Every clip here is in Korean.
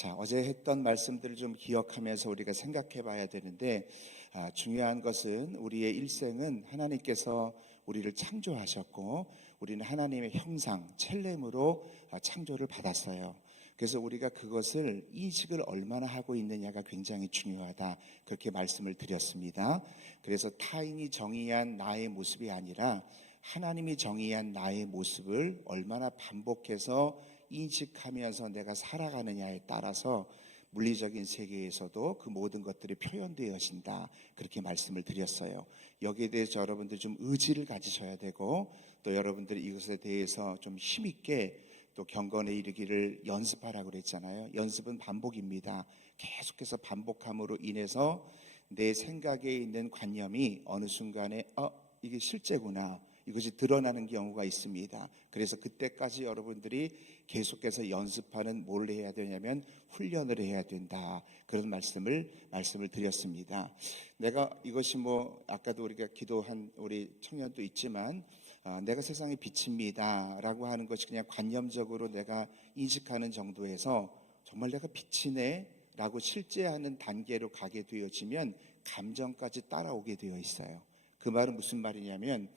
자, 어제 했던 말씀들을 좀 기억하면서 우리가 생각해 봐야 되는데, 중요한 것은 우리의 일생은 하나님께서 우리를 창조하셨고 우리는 하나님의 형상, 첼렘으로 창조를 받았어요. 그래서 우리가 그것을 인식을 얼마나 하고 있느냐가 굉장히 중요하다, 그렇게 말씀을 드렸습니다. 그래서 타인이 정의한 나의 모습이 아니라 하나님이 정의한 나의 모습을 얼마나 반복해서 인식하면서 내가 살아가느냐에 따라서 물리적인 세계에서도 그 모든 것들이 표현되어진다, 그렇게 말씀을 드렸어요. 여기에 대해서 여러분들 좀 의지를 가지셔야 되고, 또 여러분들이 이것에 대해서 좀 힘있게 또 경건에 이르기를 연습하라고 그랬잖아요. 연습은 반복입니다. 계속해서 반복함으로 인해서 내 생각에 있는 관념이 어느 순간에 이게 실제구나, 이것이 드러나는 경우가 있습니다. 그래서 그때까지 여러분들이 계속해서 연습하는, 뭘 해야 되냐면 훈련을 해야 된다, 그런 말씀을 드렸습니다. 내가 이것이 아까도 우리가 기도한 우리 청년도 있지만, 내가 세상의 빛입니다 라고 하는 것이 그냥 관념적으로 내가 인식하는 정도에서 정말 내가 빛이네 라고 실제하는 단계로 가게 되어지면 감정까지 따라오게 되어 있어요. 그 말은 무슨 말이냐면,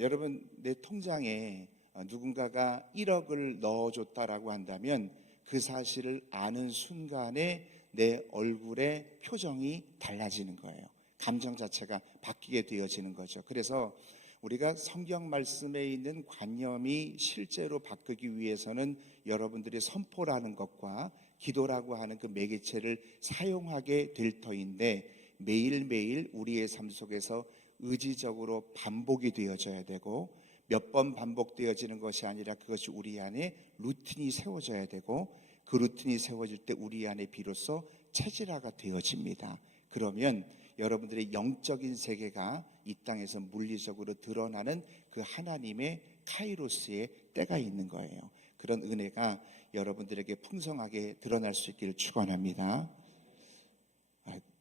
여러분, 내 통장에 누군가가 1억을 넣어줬다라고 한다면 그 사실을 아는 순간에 내 얼굴의 표정이 달라지는 거예요. 감정 자체가 바뀌게 되어지는 거죠. 그래서 우리가 성경 말씀에 있는 관념이 실제로 바꾸기 위해서는 여러분들이 선포라는 것과 기도라고 하는 그 매개체를 사용하게 될 터인데, 매일매일 우리의 삶 속에서 의지적으로 반복이 되어져야 되고, 몇 번 반복되어지는 것이 아니라 그것이 우리 안에 루틴이 세워져야 되고, 그 루틴이 세워질 때 우리 안에 비로소 체질화가 되어집니다. 그러면 여러분들의 영적인 세계가 이 땅에서 물리적으로 드러나는 그 하나님의 카이로스의 때가 있는 거예요. 그런 은혜가 여러분들에게 풍성하게 드러날 수 있기를 축원합니다.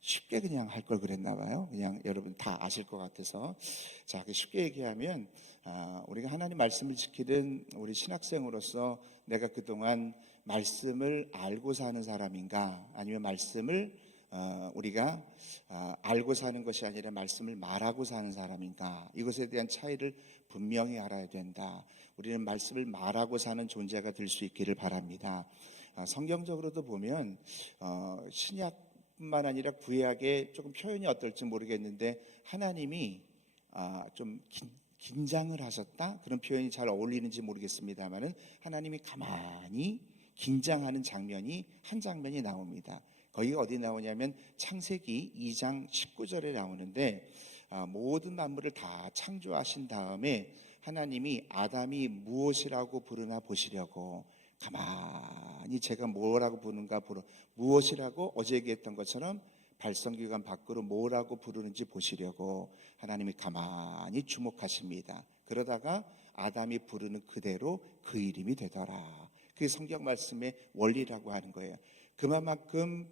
쉽게 그냥 할 걸 그랬나 봐요. 그냥 여러분 다 아실 것 같아서. 자, 쉽게 얘기하면, 우리가 하나님 말씀을 지키는 우리 신학생으로서 내가 그동안 말씀을 알고 사는 사람인가, 아니면 말씀을 우리가 알고 사는 것이 아니라 말씀을 말하고 사는 사람인가, 이것에 대한 차이를 분명히 알아야 된다. 우리는 말씀을 말하고 사는 존재가 될 수 있기를 바랍니다. 성경적으로도 보면 신약 뿐만 아니라 구약의 조금 표현이 어떨지 모르겠는데, 하나님이 좀 긴장을 하셨다, 그런 표현이 잘 어울리는지 모르겠습니다만은 하나님이 가만히 긴장하는 장면이 한 장면이 나옵니다. 거기가 어디 나오냐면 창세기 2장 19절에 나오는데, 모든 만물을 다 창조하신 다음에 하나님이 아담이 무엇이라고 부르나 보시려고 가만히, 제가 뭐라고 부르는가 무엇이라고 어제 얘기했던 것처럼 발성기관 밖으로 뭐라고 부르는지 보시려고 하나님이 가만히 주목하십니다. 그러다가 아담이 부르는 그대로 그 이름이 되더라. 그게 성경 말씀의 원리라고 하는 거예요. 그만큼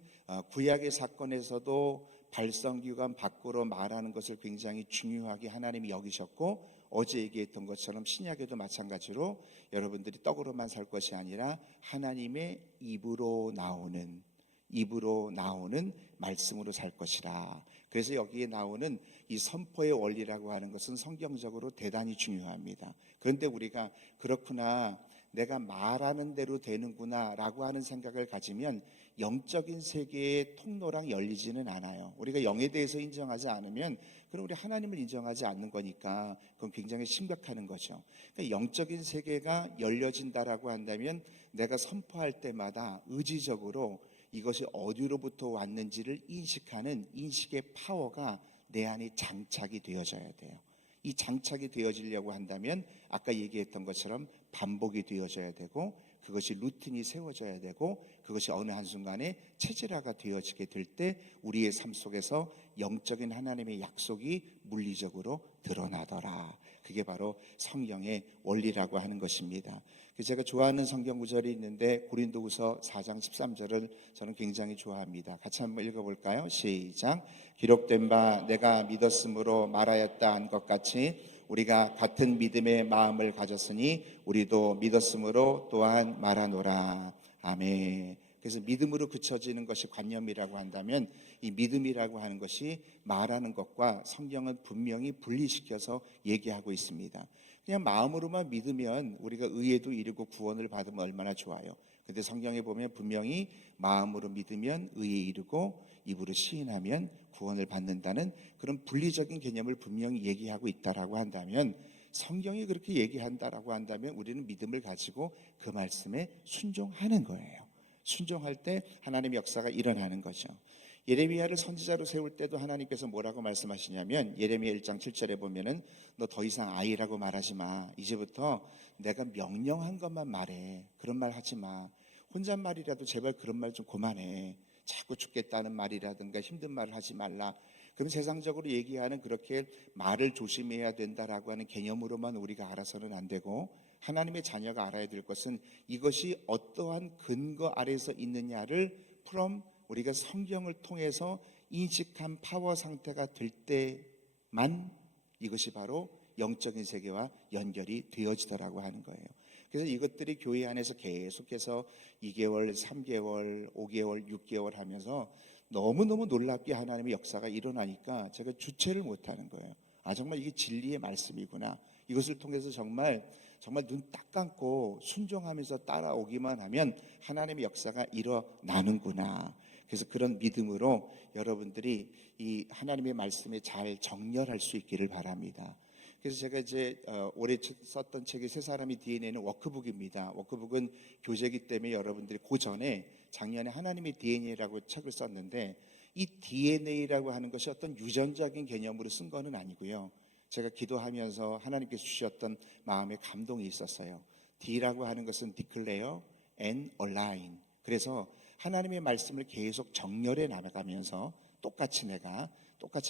구약의 사건에서도 발성기관 밖으로 말하는 것을 굉장히 중요하게 하나님이 여기셨고, 어제 얘기했던 것처럼 신약에도 마찬가지로 여러분들이 떡으로만 살 것이 아니라 하나님의 입으로 나오는 말씀으로 살 것이라. 그래서 여기에 나오는 이 선포의 원리라고 하는 것은 성경적으로 대단히 중요합니다. 그런데 우리가 그렇구나, 내가 말하는 대로 되는구나 라고 하는 생각을 가지면 영적인 세계의 통로랑 열리지는 않아요. 우리가 영에 대해서 인정하지 않으면 그럼 우리 하나님을 인정하지 않는 거니까 그건 굉장히 심각한 거죠. 그러니까 영적인 세계가 열려진다라고 한다면 내가 선포할 때마다 의지적으로 이것이 어디로부터 왔는지를 인식하는 인식의 파워가 내 안에 장착이 되어져야 돼요. 이 장착이 되어지려고 한다면 아까 얘기했던 것처럼 반복이 되어져야 되고, 그것이 루틴이 세워져야 되고, 그것이 어느 한순간에 체질화가 되어지게 될 때 우리의 삶 속에서 영적인 하나님의 약속이 물리적으로 드러나더라. 그게 바로 성경의 원리라고 하는 것입니다. 제가 좋아하는 성경 구절이 있는데, 고린도후서 4장 13절을 저는 굉장히 좋아합니다. 같이 한번 읽어볼까요? 시작. 기록된 바 내가 믿었으므로 말하였다 한 것 같이 우리가 같은 믿음의 마음을 가졌으니 우리도 믿었으므로 또한 말하노라. 아멘. 그래서 믿음으로 그쳐지는 것이 관념이라고 한다면 이 믿음이라고 하는 것이 말하는 것과 성경은 분명히 분리시켜서 얘기하고 있습니다. 그냥 마음으로만 믿으면 우리가 의에도 이르고 구원을 받으면 얼마나 좋아요. 근데 성경에 보면 분명히 마음으로 믿으면 의에 이르고 입으로 시인하면 구원을 받는다는 그런 분리적인 개념을 분명히 얘기하고 있다라고 한다면, 성경이 그렇게 얘기한다라고 한다면 우리는 믿음을 가지고 그 말씀에 순종하는 거예요. 순종할 때 하나님의 역사가 일어나는 거죠. 예레미야를 선지자로 세울 때도 하나님께서 뭐라고 말씀하시냐면, 예레미야 1장 7절에 보면은 너 더 이상 아이라고 말하지 마. 이제부터 내가 명령한 것만 말해. 그런 말 하지 마. 혼잣말이라도 제발 그런 말 좀 그만해. 자꾸 죽겠다는 말이라든가 힘든 말을 하지 말라. 그럼 세상적으로 얘기하는 그렇게 말을 조심해야 된다라고 하는 개념으로만 우리가 알아서는 안 되고, 하나님의 자녀가 알아야 될 것은 이것이 어떠한 근거 아래서 있느냐를 from 우리가 성경을 통해서 인식한 파워 상태가 될 때만 이것이 바로 영적인 세계와 연결이 되어지더라고 하는 거예요. 그래서 이것들이 교회 안에서 계속해서 2개월, 3개월, 5개월, 6개월 하면서 너무너무 놀랍게 하나님의 역사가 일어나니까 제가 주체를 못하는 거예요. 아, 정말 이게 진리의 말씀이구나. 이것을 통해서 정말 눈 딱 감고 순종하면서 따라오기만 하면 하나님의 역사가 일어나는구나. 그래서 그런 믿음으로 여러분들이 이 하나님의 말씀에 잘 정렬할 수 있기를 바랍니다. 그래서 제가 이제 올해 썼던 책이 세 사람이 DNA는 워크북입니다. 워크북은 교재이기 때문에 여러분들이 그 전에 작년에 하나님의 DNA라고 책을 썼는데, 이 DNA라고 하는 것이 어떤 유전적인 개념으로 쓴 거는 아니고요. 제가 기도하면서 하나님께서 주셨던 마음의 감동이 있었어요. D라고 하는 것은 declare and align. 그래서 하나님의 말씀을 계속 정렬해 나가면서 똑같이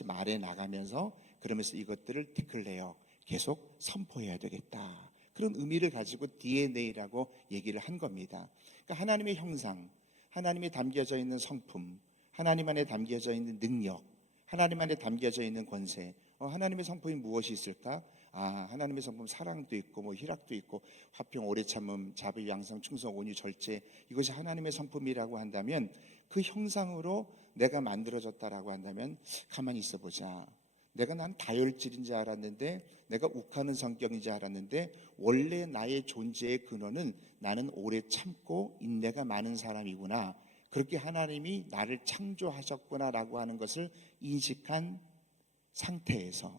말해 나가면서, 그러면서 이것들을 declare 계속 선포해야 되겠다. 그런 의미를 가지고 DNA라고 얘기를 한 겁니다. 그러니까 하나님의 형상, 하나님에 담겨져 있는 성품, 하나님 안에 담겨져 있는 능력, 하나님 안에 담겨져 있는 권세. 하나님의 성품이 무엇이 있을까? 하나님의 성품 사랑도 있고 뭐 희락도 있고 화평 오래 참음 자비 양성 충성 온유 절제, 이것이 하나님의 성품이라고 한다면, 그 형상으로 내가 만들어졌다라고 한다면 가만히 있어 보자. 난 다혈질인 줄 알았는데, 내가 욱하는 성격인 줄 알았는데, 원래 나의 존재의 근원은 나는 오래 참고 인내가 많은 사람이구나. 그렇게 하나님이 나를 창조하셨구나라고 하는 것을 인식한 상태에서,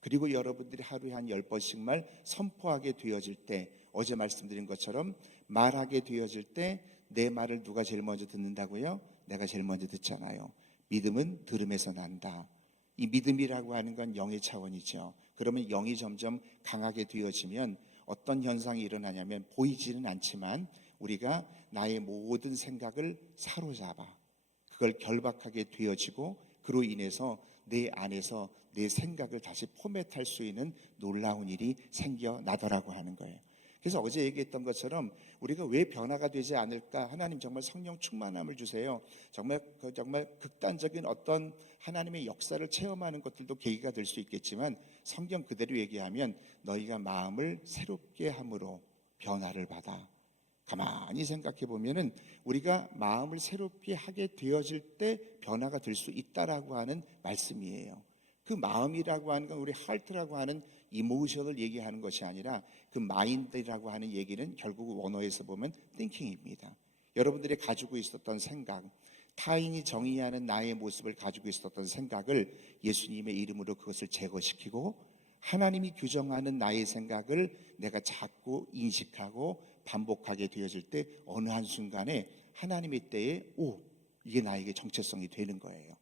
그리고 여러분들이 하루에 한 10번씩 선포하게 되어질 때, 어제 말씀드린 것처럼 말하게 되어질 때 내 말을 누가 제일 먼저 듣는다고요? 내가 제일 먼저 듣잖아요. 믿음은 들음에서 난다. 이 믿음이라고 하는 건 영의 차원이죠. 그러면 영이 점점 강하게 되어지면 어떤 현상이 일어나냐면, 보이지는 않지만 우리가 나의 모든 생각을 사로잡아 그걸 결박하게 되어지고, 그로 인해서 내 안에서 내 생각을 다시 포맷할 수 있는 놀라운 일이 생겨나더라고 하는 거예요. 그래서 어제 얘기했던 것처럼 우리가 왜 변화가 되지 않을까? 하나님 정말 성령 충만함을 주세요. 정말 극단적인 어떤 하나님의 역사를 체험하는 것들도 계기가 될 수 있겠지만, 성경 그대로 얘기하면 너희가 마음을 새롭게 함으로 변화를 받아. 가만히 생각해 보면은 우리가 마음을 새롭게 하게 되어질 때 변화가 될 수 있다라고 하는 말씀이에요. 그 마음이라고 하는 건 우리 하트라고 하는 이모션을 얘기하는 것이 아니라, 그 마인드라고 하는 얘기는 결국 원어에서 보면 thinking입니다. 여러분들이 가지고 있었던 생각, 타인이 정의하는 나의 모습을 가지고 있었던 생각을 예수님의 이름으로 그것을 제거시키고, 하나님이 규정하는 나의 생각을 내가 자꾸 인식하고 반복하게 되어질 때, 어느 한순간에 하나님의 때에 이게 나에게 정체성이 되는 거예요.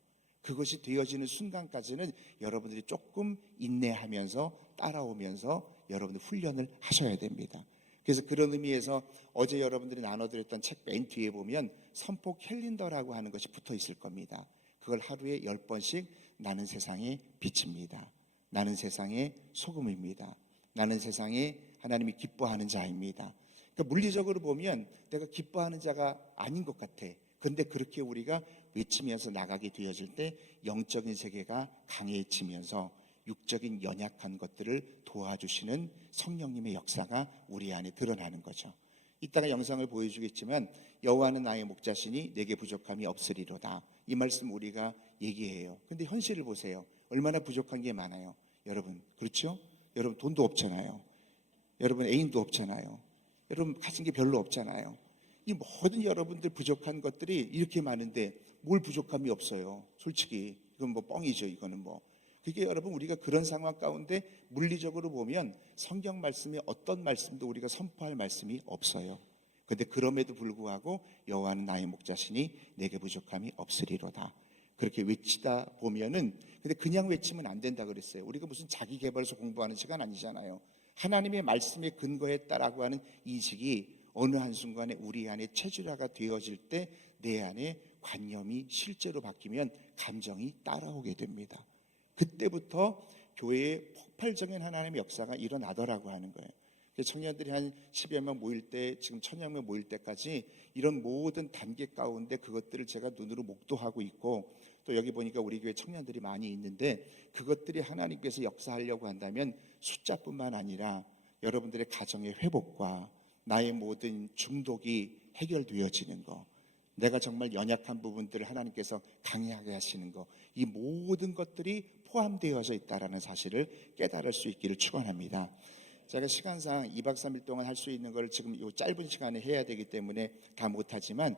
그것이 되어지는 순간까지는 여러분들이 조금 인내하면서 따라오면서 여러분들 훈련을 하셔야 됩니다. 그래서 그런 의미에서 어제 여러분들이 나눠드렸던 책 맨 뒤에 보면 선포 캘린더라고 하는 것이 붙어 있을 겁니다. 그걸 하루에 10번씩 나는 세상의 빛입니다. 나는 세상의 소금입니다. 나는 세상에 하나님이 기뻐하는 자입니다. 그러니까 물리적으로 보면 내가 기뻐하는 자가 아닌 것 같아. 그런데 그렇게 우리가 외치면서 나가게 되어질 때 영적인 세계가 강해지면서 육적인 연약한 것들을 도와주시는 성령님의 역사가 우리 안에 드러나는 거죠. 이따가 영상을 보여주겠지만 여호와는 나의 목자시니 내게 부족함이 없으리로다. 이 말씀 우리가 얘기해요. 근데 현실을 보세요. 얼마나 부족한 게 많아요. 여러분, 그렇죠? 여러분 돈도 없잖아요. 여러분 애인도 없잖아요. 여러분 가진 게 별로 없잖아요. 이 모든 여러분들 부족한 것들이 이렇게 많은데 뭘 부족함이 없어요. 솔직히 이건 뭐 뻥이죠. 이거는 뭐. 그게 여러분 우리가 그런 상황 가운데 물리적으로 보면 성경 말씀에 어떤 말씀도 우리가 선포할 말씀이 없어요. 근데 그럼에도 불구하고 여호와는 나의 목자시니 내게 부족함이 없으리로다. 그렇게 외치다 보면은, 근데 그냥 외치면 안 된다 그랬어요. 우리가 무슨 자기 개발서 공부하는 시간 아니잖아요. 하나님의 말씀에 근거했다라고 하는 인식이 어느 한순간에 우리 안에 체질화가 되어질 때 내 안에 관념이 실제로 바뀌면 감정이 따라오게 됩니다. 그때부터 교회에 폭발적인 하나님의 역사가 일어나더라고 하는 거예요. 청년들이 한 10여 명 모일 때, 지금 1000여 명 모일 때까지 이런 모든 단계 가운데 그것들을 제가 눈으로 목도하고 있고, 또 여기 보니까 우리 교회 청년들이 많이 있는데 그것들이 하나님께서 역사하려고 한다면 숫자뿐만 아니라 여러분들의 가정의 회복과 나의 모든 중독이 해결되어지는 거, 내가 정말 연약한 부분들을 하나님께서 강해하게 하시는 거, 이 모든 것들이 포함되어져 있다는 사실을 깨달을 수 있기를 축원합니다. 제가 시간상 2박 3일 동안 할 수 있는 걸 지금 이 짧은 시간에 해야 되기 때문에 다 못하지만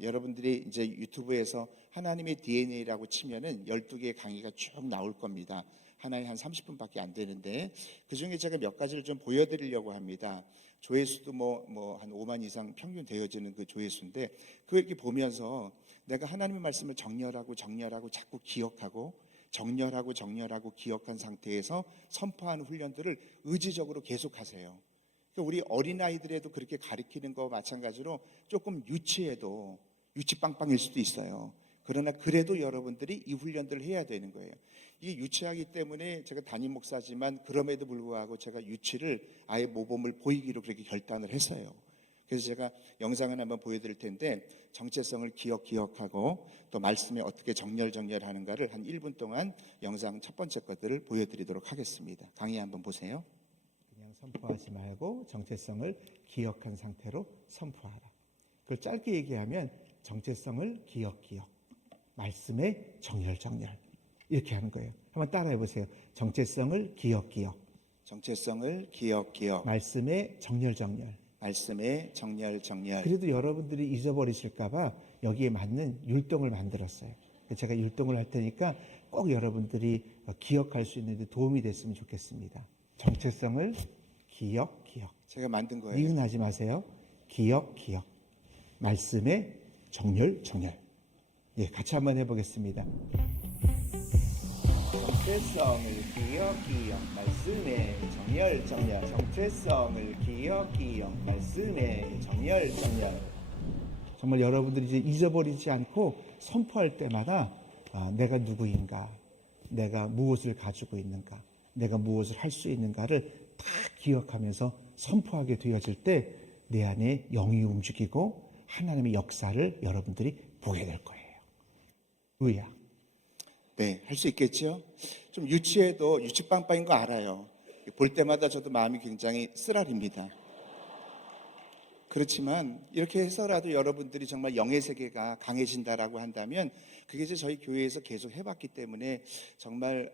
여러분들이 이제 유튜브에서 하나님의 DNA라고 치면은 12개의 강의가 쭉 나올 겁니다. 하나에 한 30분밖에 안 되는데 그중에 제가 몇 가지를 좀 보여드리려고 합니다. 조회수도 뭐 한 5만 이상 평균 되어지는 그 조회수인데, 그거 이렇게 보면서 내가 하나님의 말씀을 정렬하고 자꾸 기억하고 정렬하고 기억한 상태에서 선포하는 훈련들을 의지적으로 계속하세요. 그러니까 우리 어린아이들에도 그렇게 가르치는 거와 마찬가지로 조금 유치빵빵일 수도 있어요. 그러나 그래도 여러분들이 이 훈련들을 해야 되는 거예요. 이게 유치하기 때문에 제가 담임 목사지만 그럼에도 불구하고 제가 유치를 아예 모범을 보이기로 그렇게 결단을 했어요. 그래서 제가 영상을 한번 보여드릴 텐데 정체성을 기억하고 또 말씀에 어떻게 정렬하는가를 한 1분 동안 영상 첫 번째 것들을 보여드리도록 하겠습니다. 강의 한번 보세요. 그냥 선포하지 말고 정체성을 기억한 상태로 선포하라. 그걸 짧게 얘기하면 정체성을 기억, 말씀의 정렬 이렇게 하는 거예요. 한번 따라해 보세요. 정체성을 기억, 정체성을 기억, 말씀의 정렬. 말씀의 정렬. 그래도 여러분들이 잊어버리실까봐 여기에 맞는 율동을 만들었어요. 제가 율동을 할 테니까 꼭 여러분들이 기억할 수 있는 데 도움이 됐으면 좋겠습니다. 정체성을 기억. 제가 만든 거예요. 니은하지 마세요. 기억. 말씀의 정렬. 예, 같이 한번 해보겠습니다. 정체성을 기억, 말씀의 정렬. 정체성을 기억, 말씀의 정렬. 정말 여러분들이 이제 잊어버리지 않고 선포할 때마다 내가 누구인가, 내가 무엇을 가지고 있는가, 내가 무엇을 할 수 있는가를 다 기억하면서 선포하게 되어질 때 내 안에 영이 움직이고 하나님의 역사를 여러분들이 보게 될 거예요. 루야. 네, 할 수 있겠죠? 좀 유치해도 유치빵빵인 거 알아요. 볼 때마다 저도 마음이 굉장히 쓰라립니다. 그렇지만 이렇게 해서라도 여러분들이 정말 영의 세계가 강해진다라고 한다면 그게 이제 저희 교회에서 계속 해봤기 때문에 정말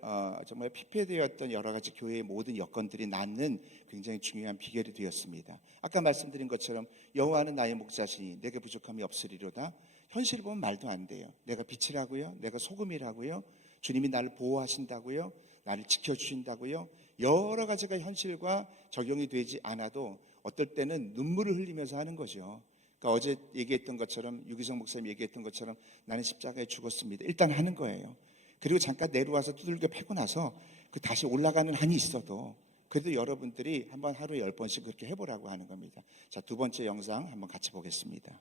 피폐되었던 여러 가지 교회의 모든 여건들이 낳는 굉장히 중요한 비결이 되었습니다. 아까 말씀드린 것처럼 여호와는 나의 목자시니 내게 부족함이 없으리로다. 현실을 보면 말도 안 돼요. 내가 빛이라고요? 내가 소금이라고요? 주님이 나를 보호하신다고요? 나를 지켜주신다고요? 여러 가지가 현실과 적용이 되지 않아도 어떨 때는 눈물을 흘리면서 하는 거죠. 그러니까 어제 얘기했던 것처럼, 유기성 목사님 얘기했던 것처럼 나는 십자가에 죽었습니다. 일단 하는 거예요. 그리고 잠깐 내려와서 두들겨 패고 나서 그 다시 올라가는 한이 있어도 그래도 여러분들이 한번 하루에 10번씩 그렇게 해보라고 하는 겁니다. 자, 두 번째 영상 한번 같이 보겠습니다.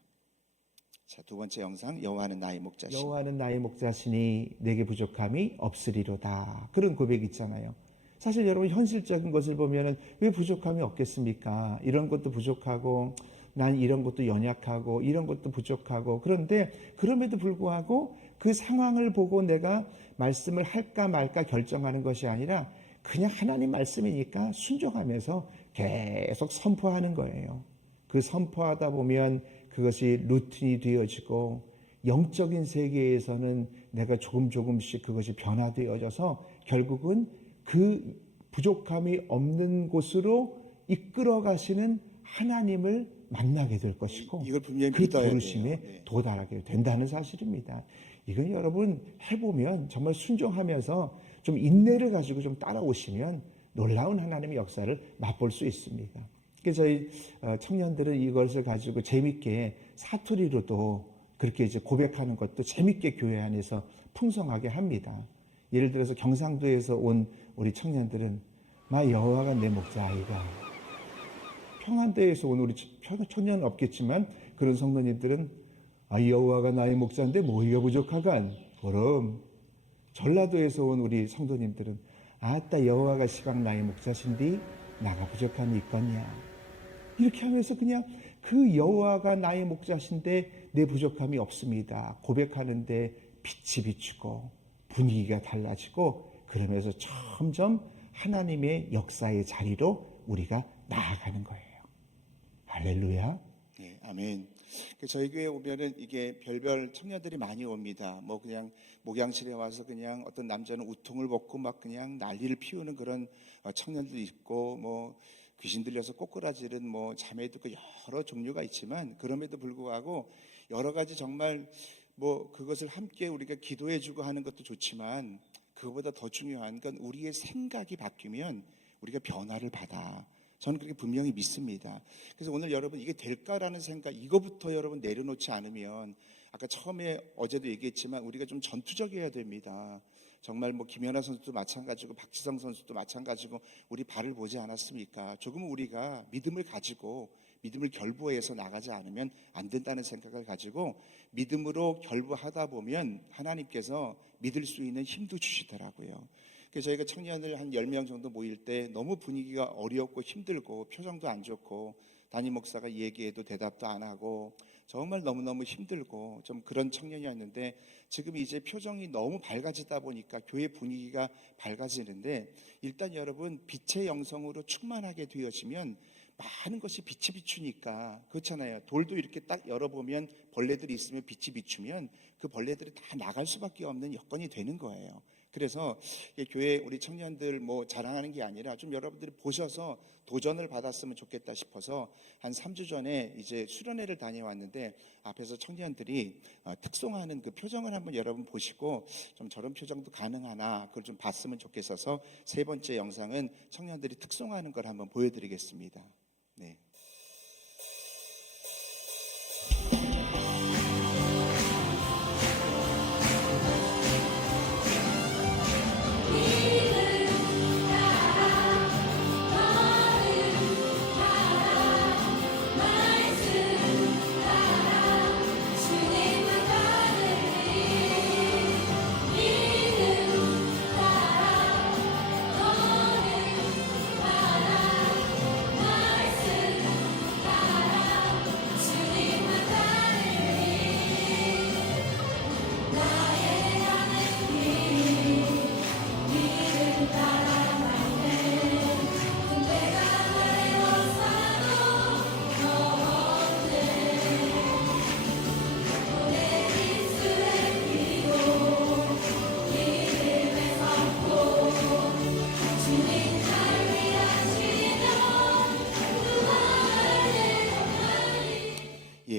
자, 두 번째 영상, 여호와는 나의 목자시니. 여호와는 나의 목자시니 내게 부족함이 없으리로다. 그런 고백 있잖아요. 사실 여러분 현실적인 것을 보면은 왜 부족함이 없겠습니까? 이런 것도 부족하고 난 이런 것도 연약하고 이런 것도 부족하고, 그런데 그럼에도 불구하고 그 상황을 보고 내가 말씀을 할까 말까 결정하는 것이 아니라 그냥 하나님 말씀이니까 순종하면서 계속 선포하는 거예요. 그 선포하다 보면 그것이 루틴이 되어지고 영적인 세계에서는 내가 조금씩 그것이 변화되어져서 결국은 그 부족함이 없는 곳으로 이끌어 가시는 하나님을 만나게 될 것이고 이걸 분명히 그 믿어야 부르심에 돼요. 네. 도달하게 된다는 사실입니다. 이건 여러분 해보면 정말 순종하면서 좀 인내를 가지고 좀 따라오시면 놀라운 하나님의 역사를 맛볼 수 있습니다. 그래서 저희 청년들은 이것을 가지고 재밌게 사투리로도 그렇게 이제 고백하는 것도 재밌게 교회 안에서 풍성하게 합니다. 예를 들어서 경상도에서 온 우리 청년들은 나 여호와가 내 목자이가, 평안도에서 온 우리 청년은 없겠지만 그런 성도님들은 여호와가 나의 목자인데 뭐가 부족하간. 그럼 전라도에서 온 우리 성도님들은 아따 여호와가 시방 나의 목자신디 나가 부족함이 있겠냐. 이렇게 하면서 그냥 그 여호와가 나의 목자신데 내 부족함이 없습니다 고백하는데 빛이 비추고 분위기가 달라지고 그러면서 점점 하나님의 역사의 자리로 우리가 나아가는 거예요. 할렐루야. 네, 아멘. 저희 교회 오면은 이게 별별 청년들이 많이 옵니다. 뭐 그냥 목양실에 와서 그냥 어떤 남자는 우통을 벗고 막 그냥 난리를 피우는 그런 청년들이 있고, 뭐 귀신 들려서 꼬꾸라지는 뭐 자매도 그 여러 종류가 있지만, 그럼에도 불구하고 여러 가지 정말 뭐 그것을 함께 우리가 기도해주고 하는 것도 좋지만, 그것보다 더 중요한 건 우리의 생각이 바뀌면 우리가 변화를 받아. 저는 그렇게 분명히 믿습니다. 그래서 오늘 여러분 이게 될까라는 생각, 이거부터 여러분 내려놓지 않으면, 아까 처음에 어제도 얘기했지만 우리가 좀 전투적이어야 됩니다. 정말 뭐 김연아 선수도 마찬가지고 박지성 선수도 마찬가지고 우리 발을 보지 않았습니까? 조금 우리가 믿음을 가지고 믿음을 결부해서 나가지 않으면 안 된다는 생각을 가지고 믿음으로 결부하다 보면 하나님께서 믿을 수 있는 힘도 주시더라고요. 그래서 저희가 청년을 한 10명 정도 모일 때 너무 분위기가 어렵고 힘들고 표정도 안 좋고 담임 목사가 얘기해도 대답도 안 하고 정말 너무너무 힘들고 좀 그런 청년이었는데, 지금 이제 표정이 너무 밝아지다 보니까 교회 분위기가 밝아지는데, 일단 여러분 빛의 영성으로 충만하게 되어지면 많은 것이 빛이 비추니까, 그렇잖아요. 돌도 이렇게 딱 열어보면 벌레들이 있으면 빛이 비추면 그 벌레들이 다 나갈 수밖에 없는 여건이 되는 거예요. 그래서 교회 우리 청년들 뭐 자랑하는 게 아니라 좀 여러분들이 보셔서 도전을 받았으면 좋겠다 싶어서 한 3주 전에 이제 수련회를 다녀왔는데, 앞에서 청년들이 특송하는 그 표정을 한번 여러분 보시고 좀 저런 표정도 가능하나 그걸 좀 봤으면 좋겠어서 세 번째 영상은 청년들이 특송하는 걸 한번 보여드리겠습니다. 네.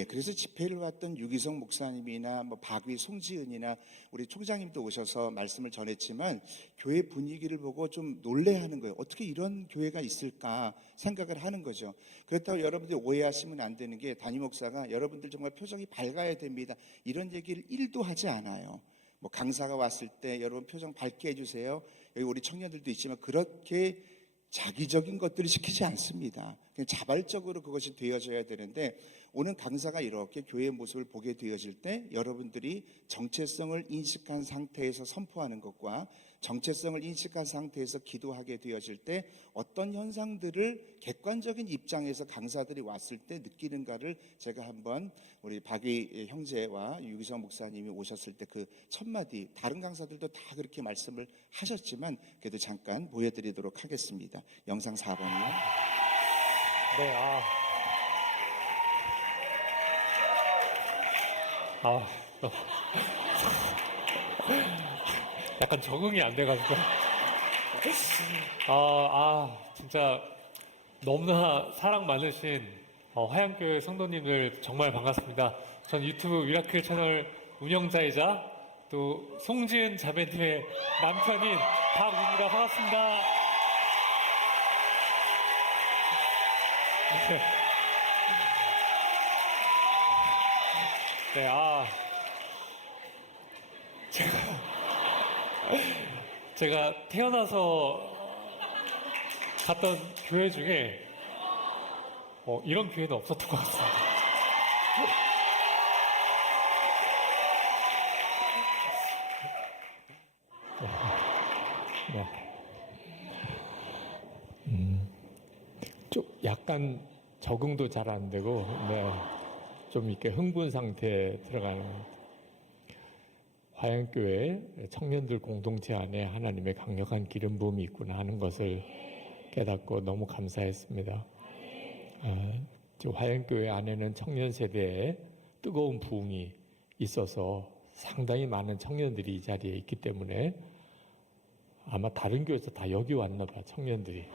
그래서 집회를 왔던 유기성 목사님이나 뭐 박위 송지은이나 우리 총장님도 오셔서 말씀을 전했지만 교회 분위기를 보고 좀 놀래하는 거예요. 어떻게 이런 교회가 있을까 생각을 하는 거죠. 그렇다고 여러분들이 오해하시면 안 되는 게, 담임 목사가 여러분들 정말 표정이 밝아야 됩니다 이런 얘기를 1도 하지 않아요. 뭐 강사가 왔을 때 여러분 표정 밝게 해주세요. 여기 우리 청년들도 있지만 그렇게 자기적인 것들을 시키지 않습니다. 그냥 자발적으로 그것이 되어져야 되는데, 오는 강사가 이렇게 교회의 모습을 보게 되어질 때 여러분들이 정체성을 인식한 상태에서 선포하는 것과 정체성을 인식한 상태에서 기도하게 되어질 때 어떤 현상들을 객관적인 입장에서 강사들이 왔을 때 느끼는가를 제가 한번 우리 박위 형제와 유기성 목사님이 오셨을 때 그 첫 마디, 다른 강사들도 다 그렇게 말씀을 하셨지만 그래도 잠깐 보여드리도록 하겠습니다. 영상 4번이요. 네, 아, 약간 적응이 안 돼가지고. 진짜 너무나 사랑 많으신 화양교회 성도님들 정말 반갑습니다. 전 유튜브 미라클 채널 운영자이자 또 송지은 자매님의 남편인 박우입니다. 반갑습니다. 네, 제가 태어나서 갔던 교회 중에 이런 교회는 없었던 것 같습니다. 네. 좀 약간 적응도 잘 안 되고, 네. 좀 이렇게 흥분 상태에 들어가는 화양교회 청년들 공동체 안에 하나님의 강력한 기름 부음이 있구나 하는 것을 깨닫고 너무 감사했습니다. 화양교회 안에는 청년 세대에 뜨거운 부흥이 있어서 상당히 많은 청년들이 이 자리에 있기 때문에 아마 다른 교회에서 다 여기 왔나 봐, 청년들이.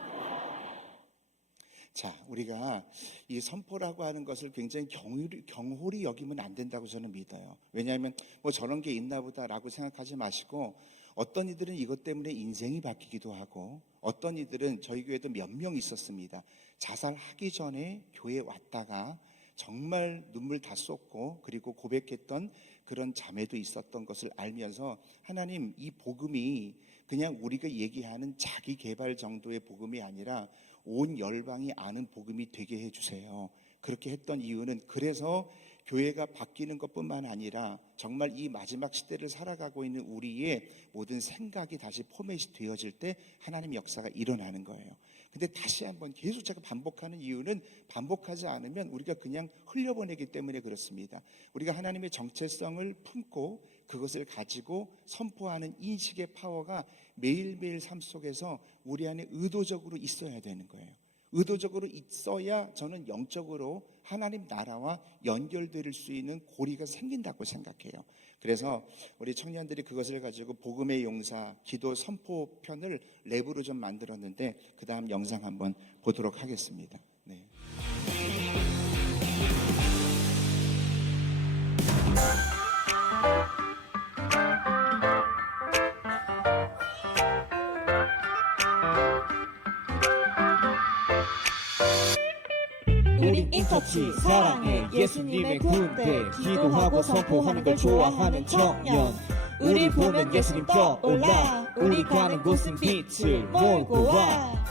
자, 우리가 이 선포라고 하는 것을 굉장히 경홀히 여기면 안 된다고 저는 믿어요. 왜냐하면 뭐 저런 게 있나 보다라고 생각하지 마시고, 어떤 이들은 이것 때문에 인생이 바뀌기도 하고, 어떤 이들은 저희 교회도 몇 명 있었습니다. 자살하기 전에 교회에 왔다가 정말 눈물 다 쏟고 그리고 고백했던 그런 자매도 있었던 것을 알면서, 하나님, 이 복음이 그냥 우리가 얘기하는 자기 개발 정도의 복음이 아니라 온 열방이 아는 복음이 되게 해주세요. 그렇게 했던 이유는, 그래서 교회가 바뀌는 것뿐만 아니라 정말 이 마지막 시대를 살아가고 있는 우리의 모든 생각이 다시 포맷이 되어질 때 하나님의 역사가 일어나는 거예요. 근데 다시 한번 계속 제가 반복하는 이유는, 반복하지 않으면 우리가 그냥 흘려보내기 때문에 그렇습니다. 우리가 하나님의 정체성을 품고 그것을 가지고 선포하는 인식의 파워가 매일매일 삶 속에서 우리 안에 의도적으로 있어야 되는 거예요. 의도적으로 있어야 저는 영적으로 하나님 나라와 연결될 수 있는 고리가 생긴다고 생각해요. 그래서 우리 청년들이 그것을 가지고 복음의 용사, 기도 선포 편을 랩으로 좀 만들었는데, 그 다음 영상 한번 보도록 하겠습니다. 네. 우린 인터치 사랑해 예수님의 군대 기도하고 선포하는 걸 좋아하는 청년 우리 보면 예수님 떠올라 우리 가는 곳은 빛을 몰고 와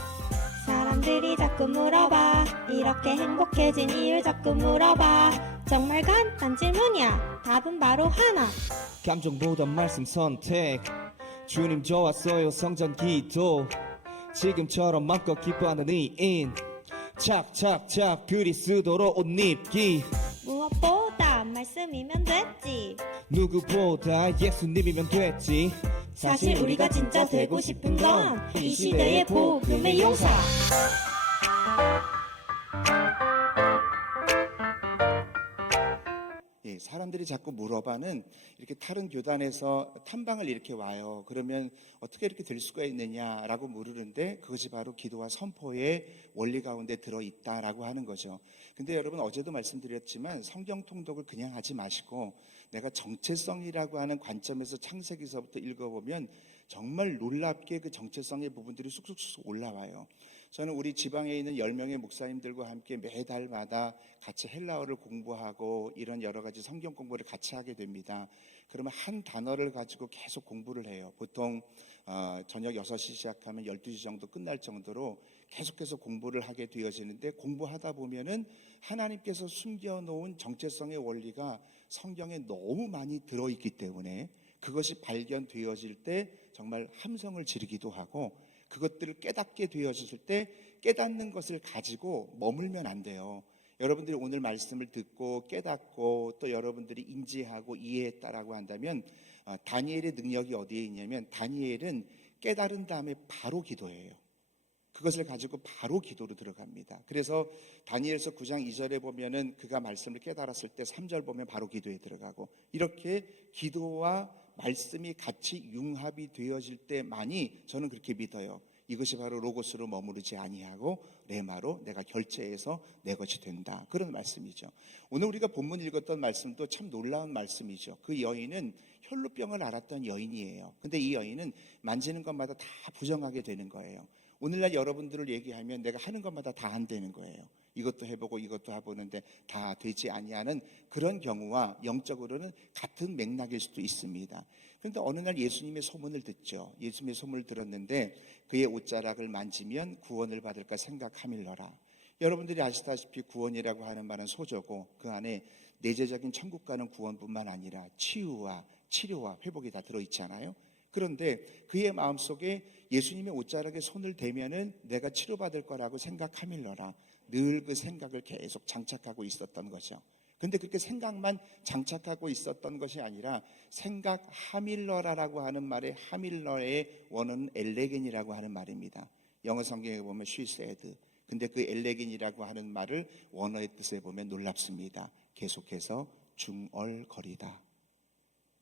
사람들이 자꾸 물어봐 이렇게 행복해진 이유 자꾸 물어봐 정말 간단 질문이야 답은 바로 하나 감정보다 말씀 선택 주님 좋았어요 성전 기도 지금처럼 마음껏 기뻐하는 의인 착착착 글이 쓰도록 옷 입기 무엇보다 말씀이면 됐지 누구보다 예수님이면 됐지 사실 우리가 진짜 되고 싶은 건 이 시대의 복음의 용사 예, 사람들이 자꾸 물어봐는, 이렇게 다른 교단에서 탐방을 이렇게 와요. 그러면 어떻게 이렇게 될 수가 있느냐라고 물으는데, 그것이 바로 기도와 선포의 원리 가운데 들어있다라고 하는 거죠. 근데 여러분, 어제도 말씀드렸지만 성경 통독을 그냥 하지 마시고 내가 정체성이라고 하는 관점에서 창세기서부터 읽어보면 정말 놀랍게 그 정체성의 부분들이 쑥쑥쑥 올라와요. 저는 우리 지방에 있는 10명의 목사님들과 함께 매달마다 같이 헬라어를 공부하고 이런 여러 가지 성경 공부를 같이 하게 됩니다. 그러면 한 단어를 가지고 계속 공부를 해요. 보통 저녁 6시 시작하면 12시 정도 끝날 정도로 계속해서 공부를 하게 되어지는데, 공부하다 보면은 하나님께서 숨겨놓은 정체성의 원리가 성경에 너무 많이 들어있기 때문에 그것이 발견되어질 때 정말 함성을 지르기도 하고, 그것들을 깨닫게 되어질 때 깨닫는 것을 가지고 머물면 안 돼요. 여러분들이 오늘 말씀을 듣고 깨닫고 또 여러분들이 인지하고 이해했다라고 한다면, 다니엘의 능력이 어디에 있냐면, 다니엘은 깨달은 다음에 바로 기도해요. 그것을 가지고 바로 기도로 들어갑니다. 그래서 다니엘서 9장 2절에 보면은 그가 말씀을 깨달았을 때 3절 보면 바로 기도에 들어가고, 이렇게 기도와 말씀이 같이 융합이 되어질 때만이 저는 그렇게 믿어요. 이것이 바로 로고스로 머무르지 아니하고 레마로 내가 결제해서 내 것이 된다, 그런 말씀이죠. 오늘 우리가 본문 읽었던 말씀도 참 놀라운 말씀이죠. 그 여인은 혈루병을 앓았던 여인이에요. 근데 이 여인은 만지는 것마다 다 부정하게 되는 거예요. 오늘날 여러분들을 얘기하면 내가 하는 것마다 다 안 되는 거예요. 이것도 해보고 이것도 해보는데 다 되지 아니하는 그런 경우와 영적으로는 같은 맥락일 수도 있습니다. 그런데 어느 날 예수님의 소문을 듣죠. 예수님의 소문을 들었는데 그의 옷자락을 만지면 구원을 받을까 생각하밀러라. 여러분들이 아시다시피 구원이라고 하는 말은 소조고 그 안에 내재적인 천국 가는 구원뿐만 아니라 치유와 치료와 회복이 다 들어있잖아요. 그런데 그의 마음속에 예수님의 옷자락에 손을 대면은 내가 치료받을 거라고 생각하밀러라. 늘 그 생각을 계속 장착하고 있었던 거죠. 근데 그렇게 생각만 장착하고 있었던 것이 아니라 생각하밀러라라고 하는 말의 하밀러의 원어는 엘레겐이라고 하는 말입니다. 영어 성경에 보면 she said. 근데 그 엘레겐이라고 하는 말을 원어의 뜻에 보면 놀랍습니다. 계속해서 중얼거리다.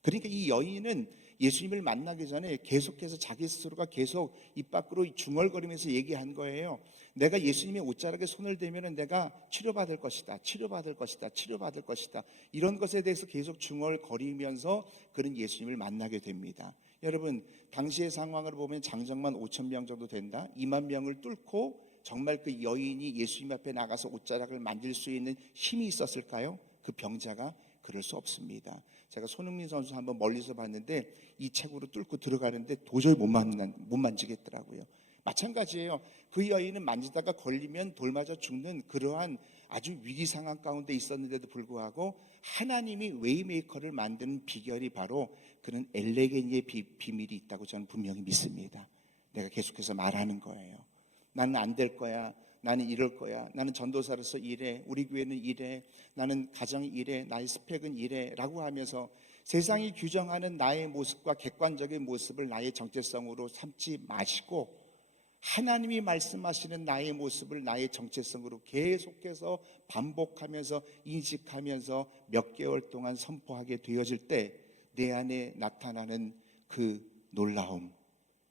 그러니까 이 여인은 예수님을 만나기 전에 계속해서 자기 스스로가 계속 입 밖으로 중얼거리면서 얘기한 거예요. 내가 예수님의 옷자락에 손을 대면 내가 치료받을 것이다, 치료받을 것이다, 치료받을 것이다. 이런 것에 대해서 계속 중얼거리면서 그런 예수님을 만나게 됩니다. 여러분, 당시의 상황을 보면 장정만 5,000명 정도 된다. 2만 명을 뚫고 정말 그 여인이 예수님 앞에 나가서 옷자락을 만질 수 있는 힘이 있었을까요? 그 병자가 그럴 수 없습니다. 제가 손흥민 선수 한번 멀리서 봤는데 이 책으로 뚫고 들어가는데 도저히 못 만지겠더라고요. 마찬가지예요. 그 여인은 만지다가 걸리면 돌 맞아 죽는 그러한 아주 위기 상황 가운데 있었는데도 불구하고 하나님이 웨이메이커를 만드는 비결이 바로 그런 엘레겐의 비밀이 있다고 저는 분명히 믿습니다. 내가 계속해서 말하는 거예요. 나는 안 될 거야. 나는 이럴 거야. 나는 전도사로서 이래. 우리 교회는 이래. 나는 가정이 이래. 나의 스펙은 이래. 라고 하면서 세상이 규정하는 나의 모습과 객관적인 모습을 나의 정체성으로 삼지 마시고 하나님이 말씀하시는 나의 모습을 나의 정체성으로 계속해서 반복하면서 인식하면서 몇 개월 동안 선포하게 되어질 때 내 안에 나타나는 그 놀라움,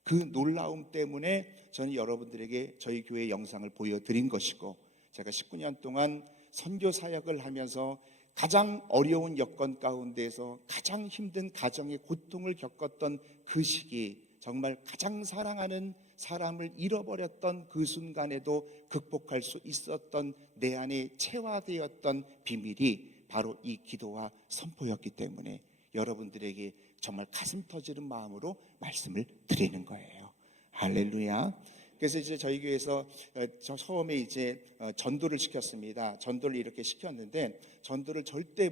그 놀라움 때문에 저는 여러분들에게 저희 교회 영상을 보여드린 것이고, 제가 19년 동안 선교 사역을 하면서 가장 어려운 여건 가운데서 가장 힘든 가정의 고통을 겪었던 그 시기, 정말 가장 사랑하는 사람을 잃어버렸던 그 순간에도 극복할 수 있었던 내 안에 체화되었던 비밀이 바로 이 기도와 선포였기 때문에 여러분들에게 정말 가슴 터지는 마음으로 말씀을 드리는 거예요. 할렐루야. 그래서 이제 저희 교회에서 처음에 이제 전도를 시켰습니다. 전도를 이렇게 시켰는데 전도를 절대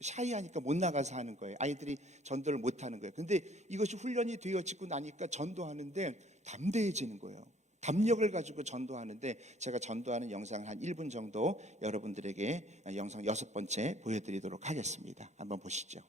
샤이하니까 못 나가서 하는 거예요. 아이들이 전도를 못 하는 거예요. 근데 이것이 훈련이 되어지고 나니까 전도하는데 담대해지는 거예요. 담력을 가지고 전도하는데 제가 전도하는 영상 한 1분 정도 여러분들에게 영상 6번째 보여드리도록 하겠습니다. 한번 보시죠.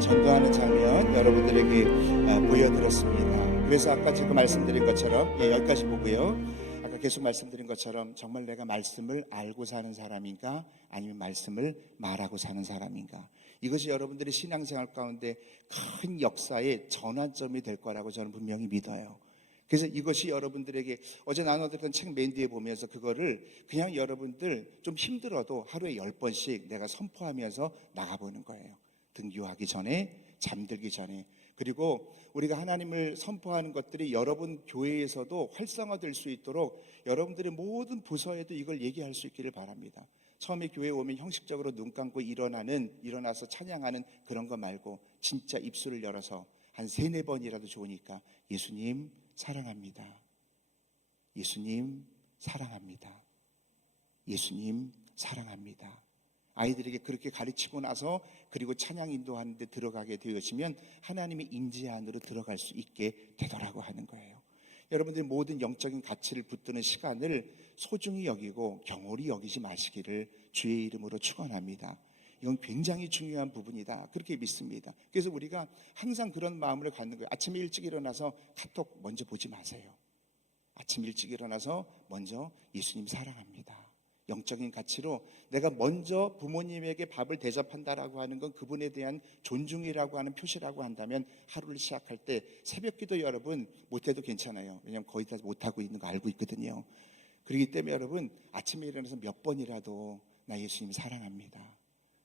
전도하는 장면 여러분들에게 보여드렸습니다. 그래서 아까 제가 말씀드린 것처럼 여기까지 보고요. 아까 계속 말씀드린 것처럼 정말 내가 말씀을 알고 사는 사람인가 아니면 말씀을 말하고 사는 사람인가, 이것이 여러분들의 신앙생활 가운데 큰 역사의 전환점이 될 거라고 저는 분명히 믿어요. 그래서 이것이 여러분들에게 어제 나눠드렸던 책 맨 뒤에 보면서 그거를 그냥 여러분들 좀 힘들어도 하루에 10번씩 내가 선포하면서 나가보는 거예요. 등교하기 전에, 잠들기 전에. 그리고 우리가 하나님을 선포하는 것들이 여러분 교회에서도 활성화될 수 있도록 여러분들의 모든 부서에도 이걸 얘기할 수 있기를 바랍니다. 처음에 교회에 오면 형식적으로 눈 감고 일어나서 찬양하는 그런 거 말고 진짜 입술을 열어서 한 3-4번이라도 좋으니까 예수님 사랑합니다. 예수님 사랑합니다. 예수님 사랑합니다. 아이들에게 그렇게 가르치고 나서 그리고 찬양 인도하는 데 들어가게 되어지면 하나님의 임재 안으로 들어갈 수 있게 되더라고 하는 거예요. 여러분들이 모든 영적인 가치를 붙드는 시간을 소중히 여기고 경홀히 여기지 마시기를 주의 이름으로 축원합니다. 이건 굉장히 중요한 부분이다. 그렇게 믿습니다. 그래서 우리가 항상 그런 마음을 갖는 거예요. 아침에 일찍 일어나서 카톡 먼저 보지 마세요. 아침 일찍 일어나서 먼저 예수님 사랑합니다. 영적인 가치로 내가 먼저 부모님에게 밥을 대접한다라고 하는 건 그분에 대한 존중이라고 하는 표시라고 한다면 하루를 시작할 때 새벽기도 여러분 못해도 괜찮아요. 왜냐하면 거의 다 못하고 있는 거 알고 있거든요. 그렇기 때문에 여러분 아침에 일어나서 몇 번이라도 나 예수님 사랑합니다.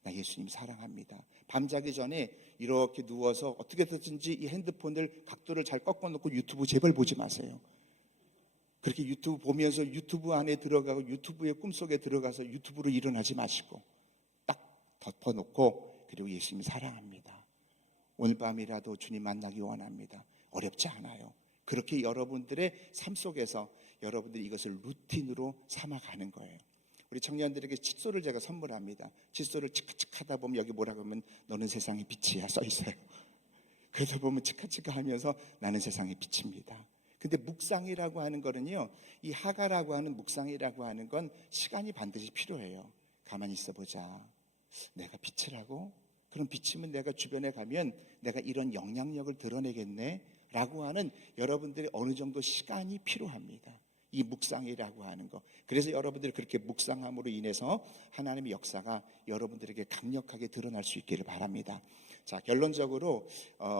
나 예수님 사랑합니다. 밤자기 전에 이렇게 누워서 어떻게 됐든지 이 핸드폰을 각도를 잘 꺾어놓고 유튜브 제발 보지 마세요. 그렇게 유튜브 보면서 유튜브 안에 들어가고 유튜브의 꿈속에 들어가서 유튜브로 일어나지 마시고 딱 덮어놓고 그리고 예수님 사랑합니다. 오늘 밤이라도 주님 만나기 원합니다. 어렵지 않아요. 그렇게 여러분들의 삶 속에서 여러분들이 이것을 루틴으로 삼아가는 거예요. 우리 청년들에게 칫솔을 제가 선물합니다. 칫솔을 치카치카 하다 보면 여기 뭐라고 하면 너는 세상의 빛이야 써 있어요. 그래서 보면 치카치카 하면서 나는 세상의 빛입니다. 근데 묵상이라고 하는 거는요, 이 하가라고 하는 묵상이라고 하는 건 시간이 반드시 필요해요. 가만히 있어 보자. 내가 빛이라고? 그럼 빛이면 내가 주변에 가면 내가 이런 영향력을 드러내겠네? 라고 하는 여러분들의 어느 정도 시간이 필요합니다. 이 묵상이라고 하는 거. 그래서 여러분들이 그렇게 묵상함으로 인해서 하나님의 역사가 여러분들에게 강력하게 드러날 수 있기를 바랍니다. 자, 결론적으로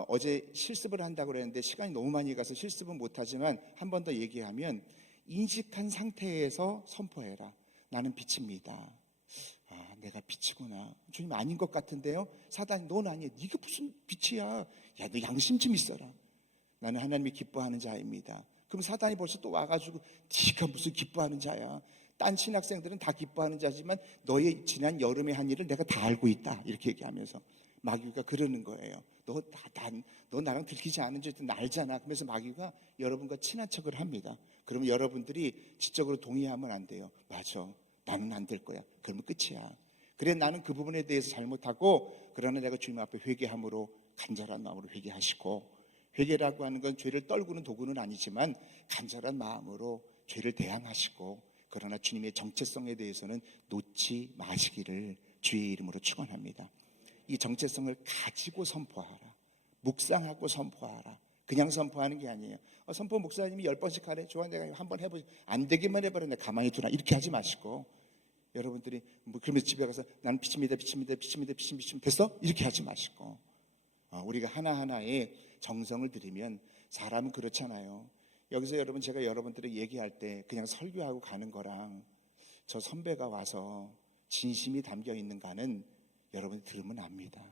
어제 실습을 한다고 그랬는데 시간이 너무 많이 가서 실습은 못하지만 한 번 더 얘기하면 인식한 상태에서 선포해라. 나는 빛입니다. 아, 내가 빛이구나. 주님 아닌 것 같은데요. 사단이 넌 아니야. 네가 무슨 빛이야. 야, 너 양심 좀 있어라. 나는 하나님이 기뻐하는 자입니다. 그럼 사단이 벌써 또 와가지고 네가 무슨 기뻐하는 자야. 딴 신학생들은 다 기뻐하는 자지만 너의 지난 여름에 한 일을 내가 다 알고 있다. 이렇게 얘기하면서 마귀가 그러는 거예요. 너 나랑 들키지 않은 줄도 알잖아. 그러면서 마귀가 여러분과 친한 척을 합니다. 그러면 여러분들이 지적으로 동의하면 안 돼요. 맞아. 나는 안 될 거야. 그러면 끝이야. 그래 나는 그 부분에 대해서 잘못하고 그러나 내가 주님 앞에 회개함으로 간절한 마음으로 회개하시고 회개라고 하는 건 죄를 떨구는 도구는 아니지만 간절한 마음으로 죄를 대항하시고 그러나 주님의 정체성에 대해서는 놓지 마시기를 주의 이름으로 축원합니다. 이 정체성을 가지고 선포하라. 묵상하고 선포하라. 그냥 선포하는 게 아니에요. 선포 목사님이 10번씩 하래. 좋아 내가 한번 해보지. 안 되기만 해버려. 내가 가만히 두라. 이렇게 하지 마시고 여러분들이 그러면서 집에 가서 나는 빛입니다. 빛입니다. 빛입니다. 빛입니다. 됐어? 이렇게 하지 마시고 우리가 하나하나의 정성을 들이면 사람은 그렇잖아요. 여기서 여러분 제가 여러분들에게 얘기할 때 그냥 설교하고 가는 거랑 저 선배가 와서 진심이 담겨 있는가는 여러분이 들으면 압니다.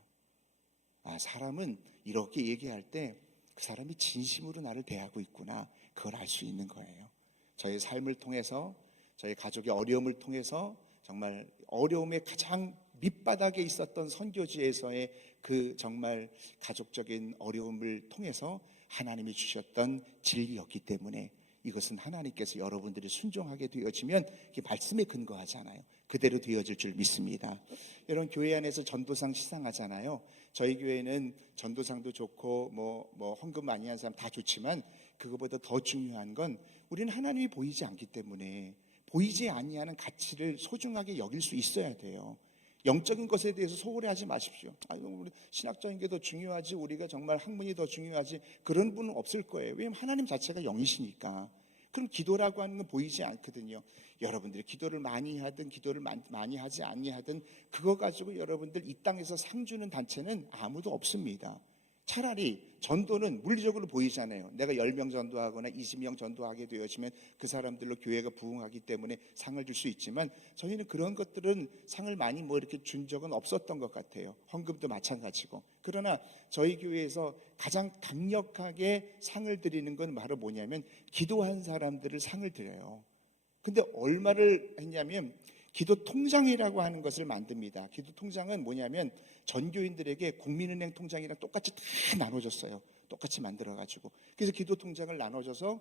사람은 이렇게 얘기할 때 그 사람이 진심으로 나를 대하고 있구나. 그걸 알 수 있는 거예요. 저의 삶을 통해서 저희 가족의 어려움을 통해서 정말 어려움의 가장 밑바닥에 있었던 선교지에서의 그 정말 가족적인 어려움을 통해서 하나님이 주셨던 진리였기 때문에 이것은 하나님께서 여러분들이 순종하게 되어지면 이게 말씀에 근거하잖아요. 그대로 되어질 줄 믿습니다. 여러분 교회 안에서 전도상 시상하잖아요. 저희 교회는 전도상도 좋고 뭐 헌금 많이 한 사람 다 좋지만 그거보다 더 중요한 건 우리는 하나님이 보이지 않기 때문에 보이지 아니하는 가치를 소중하게 여길 수 있어야 돼요. 영적인 것에 대해서 소홀해하지 마십시오. 우리 신학적인 게 더 중요하지 우리가 정말 학문이 더 중요하지 그런 분은 없을 거예요. 왜냐하면 하나님 자체가 영이시니까. 그럼 기도라고 하는 건 보이지 않거든요. 여러분들이 기도를 많이 하든 기도를 많이 하지 아니하든 그거 가지고 여러분들 이 땅에서 상 주는 단체는 아무도 없습니다. 차라리 전도는 물리적으로 보이잖아요. 내가 10명 전도하거나 20명 전도하게 되어지면 그 사람들로 교회가 부흥하기 때문에 상을 줄 수 있지만 저희는 그런 것들은 상을 많이 뭐 이렇게 준 적은 없었던 것 같아요. 헌금도 마찬가지고. 그러나 저희 교회에서 가장 강력하게 상을 드리는 건 바로 뭐냐면 기도한 사람들을 상을 드려요. 근데 얼마를 했냐면 기도 통장이라고 하는 것을 만듭니다. 기도 통장은 뭐냐면 전교인들에게 국민은행 통장이랑 똑같이 다 나눠줬어요. 똑같이 만들어가지고. 그래서 기도 통장을 나눠줘서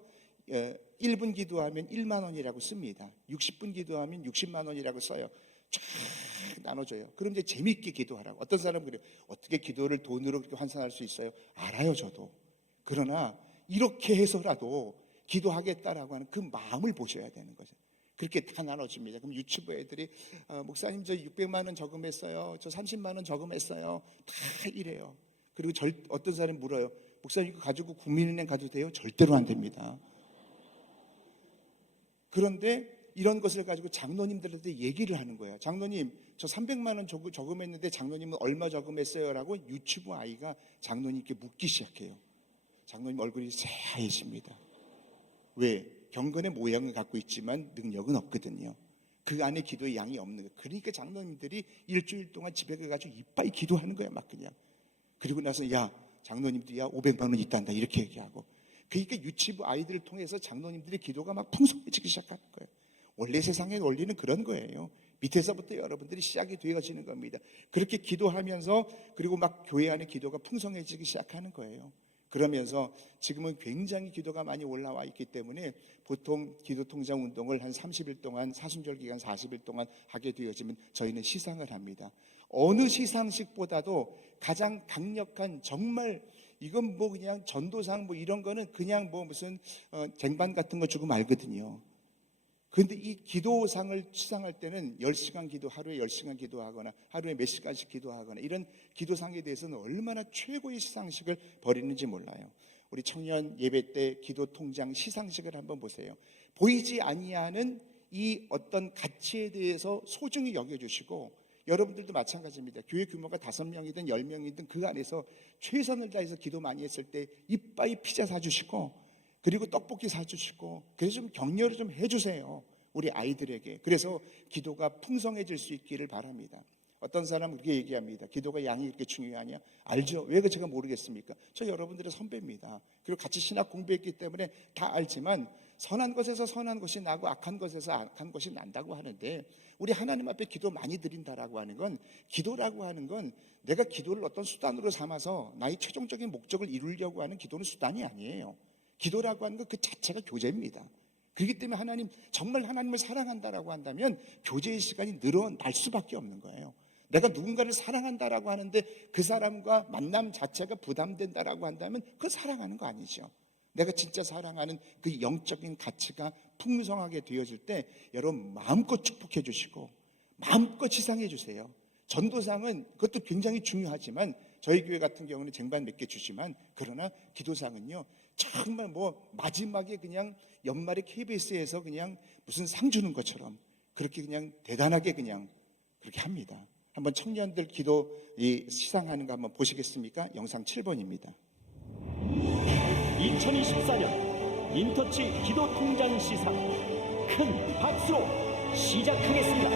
1분 기도하면 1만 원이라고 씁니다. 60분 기도하면 60만 원이라고 써요. 쫙 나눠줘요. 그럼 이제 재밌게 기도하라고. 어떤 사람은 그래요. 어떻게 기도를 돈으로 그렇게 환산할 수 있어요? 알아요, 저도. 그러나 이렇게 해서라도 기도하겠다라고 하는 그 마음을 보셔야 되는 거죠. 그렇게 다 나눠줍니다. 그럼 유튜브 애들이 목사님 저 600만 원 저금했어요. 저 30만 원 저금했어요. 다 이래요. 그리고 어떤 사람이 물어요. 목사님 이거 가지고 국민은행 가도 돼요? 절대로 안 됩니다. 그런데 이런 것을 가지고 장로님들한테 얘기를 하는 거예요. 장로님 저 300만 원 저금했는데 장로님은 얼마 저금했어요? 라고 유튜브 아이가 장로님께 묻기 시작해요. 장로님 얼굴이 새하얘집니다. 왜? 경건의 모양을 갖고 있지만 능력은 없거든요. 그 안에 기도의 양이 없는 거예요. 그러니까 장로님들이 일주일 동안 집에 가가지고 이빨 기도하는 거야 막 그냥. 그리고 나서 야 장로님들이 야 500만 원 있단다 이렇게 얘기하고. 그러니까 유치부 아이들을 통해서 장로님들의 기도가 막 풍성해지기 시작하는 거예요. 원래 세상의 원리는 그런 거예요. 밑에서부터 여러분들이 시작이 되어지는 겁니다. 그렇게 기도하면서 그리고 막 교회 안에 기도가 풍성해지기 시작하는 거예요. 그러면서 지금은 굉장히 기도가 많이 올라와 있기 때문에 보통 기도 통장 운동을 한 30일 동안 사순절 기간 40일 동안 하게 되어지면 저희는 시상을 합니다. 어느 시상식보다도 가장 강력한 정말 이건 뭐 그냥 전도상 뭐 이런 거는 그냥 뭐 무슨 쟁반 같은 거 주고 말거든요. 그런데 이 기도상을 시상할 때는 10시간 기도, 하루에 10시간 기도하거나 하루에 몇 시간씩 기도하거나 이런 기도상에 대해서는 얼마나 최고의 시상식을 벌이는지 몰라요. 우리 청년 예배 때 기도 통장 시상식을 한번 보세요. 보이지 아니하는 이 어떤 가치에 대해서 소중히 여겨주시고 여러분들도 마찬가지입니다. 교회 규모가 5명이든 10명이든 그 안에서 최선을 다해서 기도 많이 했을 때 이빠이 피자 사주시고 그리고 떡볶이 사주시고 그래서 좀 격려를 좀 해주세요. 우리 아이들에게. 그래서 기도가 풍성해질 수 있기를 바랍니다. 어떤 사람은 그렇게 얘기합니다. 기도가 양이 그렇게 중요하냐? 알죠. 왜 제가 모르겠습니까? 저 여러분들의 선배입니다. 그리고 같이 신학 공부했기 때문에 다 알지만 선한 것에서 선한 것이 나고 악한 것에서 악한 것이 난다고 하는데 우리 하나님 앞에 기도 많이 드린다라고 하는 건 기도라고 하는 건 내가 기도를 어떤 수단으로 삼아서 나의 최종적인 목적을 이루려고 하는 기도는 수단이 아니에요. 기도라고 하는 것 그 자체가 교제입니다. 그렇기 때문에 하나님 정말 하나님을 사랑한다라고 한다면 교제의 시간이 늘어날 수밖에 없는 거예요. 내가 누군가를 사랑한다라고 하는데 그 사람과 만남 자체가 부담된다라고 한다면 그건 사랑하는 거 아니죠. 내가 진짜 사랑하는 그 영적인 가치가 풍성하게 되어질 때 여러분 마음껏 축복해 주시고 마음껏 시상해 주세요. 전도상은 그것도 굉장히 중요하지만 저희 교회 같은 경우는 쟁반 몇 개 주지만 그러나 기도상은요 정말 뭐 마지막에 그냥 연말에 KBS에서 그냥 무슨 상 주는 것처럼 그렇게 그냥 대단하게 그냥 그렇게 합니다. 한번 청년들 기도 시상하는 거 한번 보시겠습니까? 영상 7번입니다. 2024년 인터치 기도 통장 시상 큰 박수로 시작하겠습니다.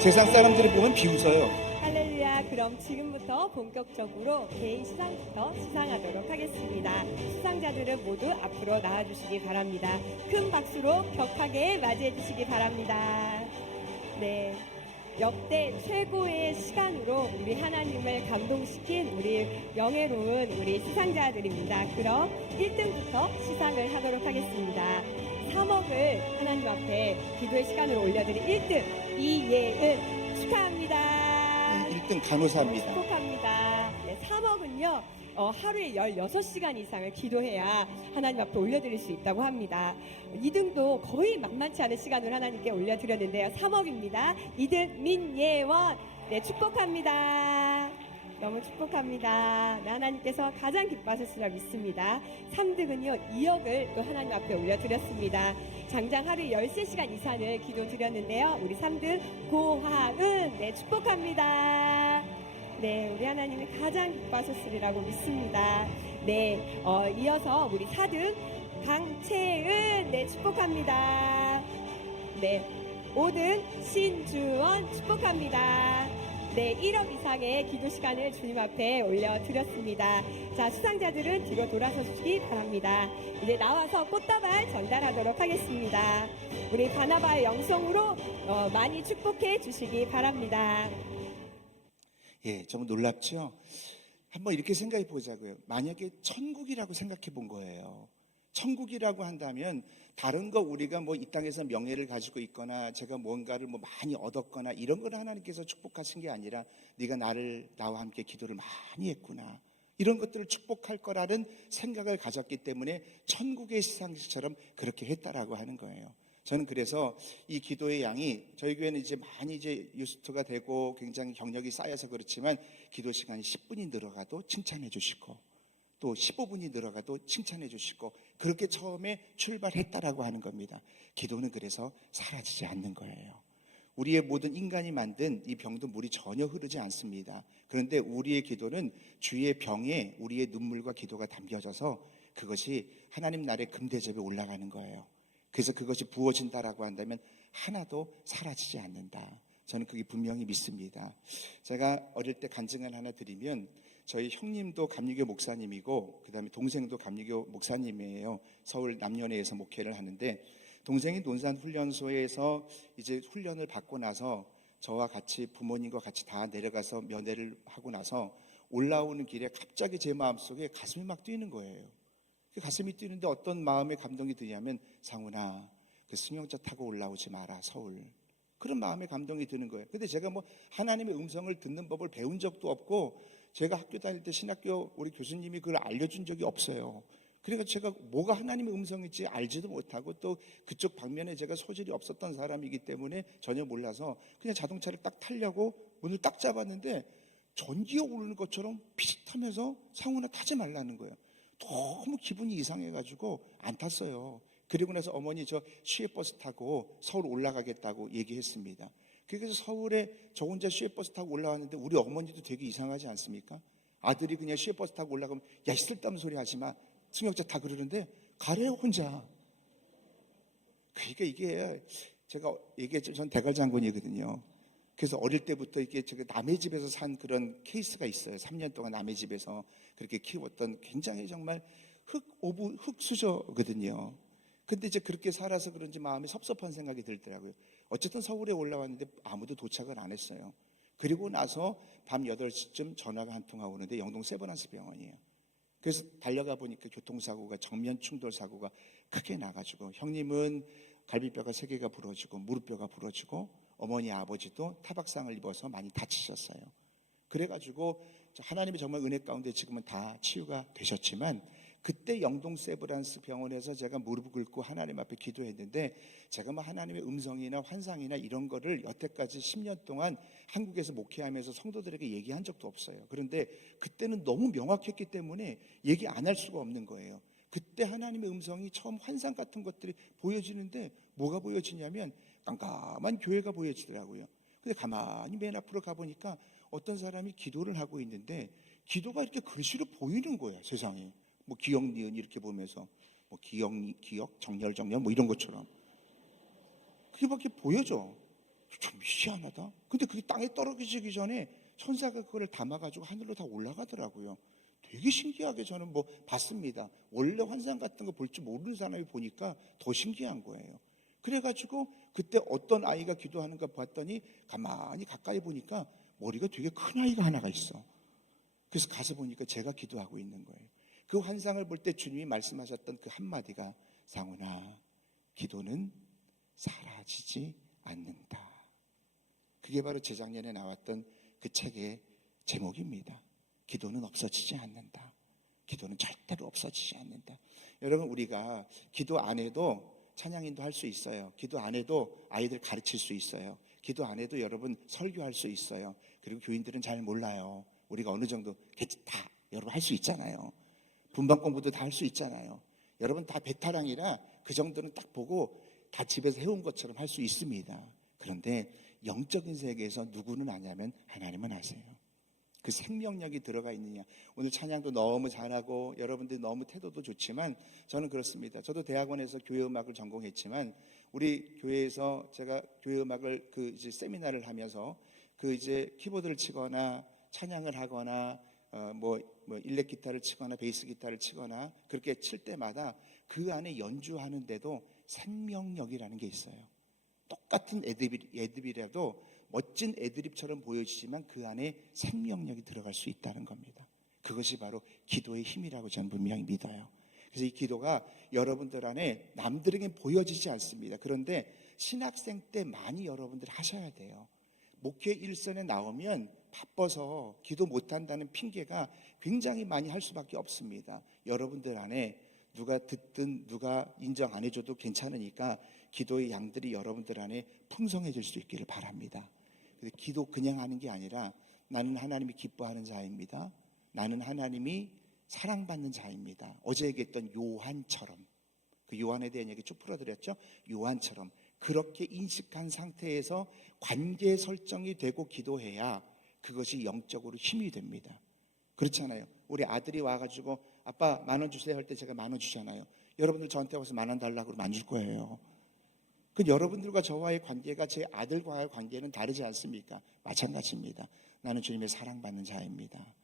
세상 사람들이 보면 비웃어요. 할렐루야. 그럼 지금부터 본격적으로 개인 시상부터 시상하도록 하겠습니다. 시상자들은 모두 앞으로 나와주시기 바랍니다. 큰 박수로 격하게 맞이해 주시기 바랍니다. 네. 역대 최고의 시간으로 우리 하나님을 감동시킨 우리 명예로운 우리 시상자들입니다. 그럼 1등부터 시상을 하도록 하겠습니다. 3억을 하나님 앞에 기도의 시간으로 올려드린 1등 이예은 축하합니다. 1등 간호사입니다. 축복합니다. 네, 3억은요 하루에 16시간 이상을 기도해야 하나님 앞에 올려드릴 수 있다고 합니다. 2등도 거의 만만치 않은 시간을 하나님께 올려드렸는데요. 3억입니다. 2등 민예원 네, 축복합니다. 너무 축복합니다. 네, 하나님께서 가장 기뻐하셨으리라 믿습니다. 3등은요, 2억을 또 하나님 앞에 올려드렸습니다. 장장 하루에 13시간 이상을 기도 드렸는데요. 우리 3등 고하은, 네, 축복합니다. 네, 우리 하나님이 가장 기뻐하셨으리라고 믿습니다. 네, 이어서 우리 4등 강채은, 네, 축복합니다. 네, 5등 신주원 축복합니다. 네, 1억 이상의 기도 시간을 주님 앞에 올려드렸습니다. 자, 수상자들은 뒤로 돌아서 주시기 바랍니다. 이제 나와서 꽃다발 전달하도록 하겠습니다. 우리 바나바의 영성으로 많이 축복해 주시기 바랍니다. 예, 좀 놀랍죠? 한번 이렇게 생각해 보자고요. 만약에 천국이라고 생각해 본 거예요. 천국이라고 한다면 다른 거 우리가 뭐 이 땅에서 명예를 가지고 있거나 제가 뭔가를 뭐 많이 얻었거나 이런 걸 하나님께서 축복하신 게 아니라 네가 나와 함께 기도를 많이 했구나, 이런 것들을 축복할 거라는 생각을 가졌기 때문에 천국의 시상식처럼 그렇게 했다라고 하는 거예요. 저는 그래서 이 기도의 양이 저희 교회는 이제 많이 이제 유스트가 되고 굉장히 경력이 쌓여서 그렇지만 기도 시간이 10분이 늘어가도 칭찬해 주시고 또 15분이 늘어가도 칭찬해 주시고 그렇게 처음에 출발했다라고 하는 겁니다. 기도는 그래서 사라지지 않는 거예요. 우리의 모든 인간이 만든 이 병도 물이 전혀 흐르지 않습니다. 그런데 우리의 기도는 주의 병에 우리의 눈물과 기도가 담겨져서 그것이 하나님 나라의 금대접에 올라가는 거예요. 그래서 그것이 부어진다라고 한다면 하나도 사라지지 않는다. 저는 그게 분명히 믿습니다. 제가 어릴 때 간증을 하나 드리면 저희 형님도 감리교 목사님이고 그다음에 동생도 감리교 목사님이에요. 서울 남녀내에서 목회를 하는데 동생이 논산훈련소에서 이제 훈련을 받고 나서 저와 같이 부모님과 같이 다 내려가서 면회를 하고 나서 올라오는 길에 갑자기 제 마음속에 가슴이 막 뛰는 거예요. 그 가슴이 뛰는데 어떤 마음의 감동이 드냐면 상훈아, 그 승용차 타고 올라오지 마라 서울. 그런 마음의 감동이 드는 거예요. 근데 제가 뭐 하나님의 음성을 듣는 법을 배운 적도 없고 제가 학교 다닐 때 신학교 우리 교수님이 그걸 알려준 적이 없어요. 그러니까 제가 뭐가 하나님의 음성인지 알지도 못하고 또 그쪽 방면에 제가 소질이 없었던 사람이기 때문에 전혀 몰라서 그냥 자동차를 딱 타려고 문을 딱 잡았는데 전기가 오르는 것처럼 피식하면서 상훈아 타지 말라는 거예요. 너무 기분이 이상해가지고 안 탔어요. 그리고 나서 어머니 저 시외버스 타고 서울 올라가겠다고 얘기했습니다. 그래서 서울에 저 혼자 시외버스 타고 올라왔는데 우리 어머니도 되게 이상하지 않습니까? 아들이 그냥 시외버스 타고 올라가면 야 쓸데없는 소리 하지 마, 승용차 타, 그러는데 가래요 혼자. 그러니까 이게 제가 얘기했죠. 전 대갈장군이거든요. 그래서 어릴 때부터 이게 제가 남의 집에서 산 그런 케이스가 있어요. 3년 동안 남의 집에서 그렇게 키웠던 굉장히 정말 흑수저거든요. 근데 이제 그렇게 살아서 그런지 마음이 섭섭한 생각이 들더라고요. 어쨌든 서울에 올라왔는데 아무도 도착을 안 했어요. 그리고 나서 밤 8시쯤 전화가 한 통화 오는데 영동 세브란스 병원이에요. 그래서 달려가 보니까 교통사고가, 정면 충돌 사고가 크게 나가지고 형님은 갈비뼈가 3개가 부러지고 무릎뼈가 부러지고 어머니 아버지도 타박상을 입어서 많이 다치셨어요. 그래가지고 하나님이 정말 은혜 가운데 지금은 다 치유가 되셨지만 그때 영동 세브란스 병원에서 제가 무릎을 꿇고 하나님 앞에 기도했는데 제가 뭐 하나님의 음성이나 환상이나 이런 거를 여태까지 10년 동안 한국에서 목회하면서 성도들에게 얘기한 적도 없어요. 그런데 그때는 너무 명확했기 때문에 얘기 안 할 수가 없는 거예요. 그때 하나님의 음성이 처음 환상 같은 것들이 보여지는데 뭐가 보여지냐면 깜깜한 교회가 보여지더라고요. 근데 가만히 맨 앞으로 가보니까 어떤 사람이 기도를 하고 있는데 기도가 이렇게 글씨로 보이는 거야. 세상에 뭐 기억 니은 이렇게 보면서 뭐 기억 정렬 뭐 이런 것처럼 그게밖에 보여져. 좀 희한하다. 근데 그게 땅에 떨어지기 전에 천사가 그걸 담아가지고 하늘로 다 올라가더라고요. 되게 신기하게 저는 뭐 봤습니다. 원래 환상 같은 거 볼 줄 모르는 사람이 보니까 더 신기한 거예요. 그래가지고 그때 어떤 아이가 기도하는가 봤더니 가만히 가까이 보니까 머리가 되게 큰 아이가 하나가 있어. 그래서 가서 보니까 제가 기도하고 있는 거예요. 그 환상을 볼 때 주님이 말씀하셨던 그 한마디가 상훈아, 기도는 사라지지 않는다. 그게 바로 재작년에 나왔던 그 책의 제목입니다. 기도는 없어지지 않는다. 기도는 절대로 없어지지 않는다. 여러분, 우리가 기도 안 해도 찬양인도 할 수 있어요. 기도 안 해도 아이들 가르칠 수 있어요. 기도 안 해도 여러분 설교할 수 있어요. 그리고 교인들은 잘 몰라요. 우리가 어느 정도 다 여러분 할 수 있잖아요. 분반 공부도 다 할 수 있잖아요. 여러분 다 베테랑이라 그 정도는 딱 보고 다 집에서 해온 것처럼 할 수 있습니다. 그런데 영적인 세계에서 누구는 아냐면 하나님은 아세요. 그 생명력이 들어가 있느냐. 오늘 찬양도 너무 잘하고 여러분들 너무 태도도 좋지만 저는 그렇습니다. 저도 대학원에서 교회음악을 전공했지만 우리 교회에서 제가 교회음악을 그 이제 세미나를 하면서 그 이제 키보드를 치거나 찬양을 하거나 뭐 일렉 기타를 치거나 베이스 기타를 치거나 그렇게 칠 때마다 그 안에 연주하는데도 생명력이라는 게 있어요. 똑같은 애드립이라도 멋진 애드립처럼 보여지지만 그 안에 생명력이 들어갈 수 있다는 겁니다. 그것이 바로 기도의 힘이라고 저는 분명히 믿어요. 그래서 이 기도가 여러분들 안에 남들에게 보여지지 않습니다. 그런데 신학생 때 많이 여러분들 하셔야 돼요. 목회 일선에 나오면 바빠서 기도 못한다는 핑계가 굉장히 많이 할 수밖에 없습니다. 여러분들 안에 누가 듣든 누가 인정 안 해줘도 괜찮으니까 기도의 양들이 여러분들 안에 풍성해질 수 있기를 바랍니다. 기도 그냥 하는 게 아니라 나는 하나님이 기뻐하는 자입니다. 나는 하나님이 사랑받는 자입니다. 어제 얘기했던 요한처럼, 그 요한에 대한 얘기 쭉 풀어드렸죠. 요한처럼 그렇게 인식한 상태에서 관계 설정이 되고 기도해야 그것이 영적으로 힘이 됩니다. 그렇잖아요. 우리 아들이 와가지고 아빠 10,000원 주세요 할 때 제가 10,000원 주잖아요. 여러분들 저한테 와서 10,000원 달라고 그러면 안 줄 거예요. 그 여러분들과 저와의 관계가 제 아들과의 관계는 다르지 않습니까? 마찬가지입니다. 나는 주님의 사랑받는 자입니다.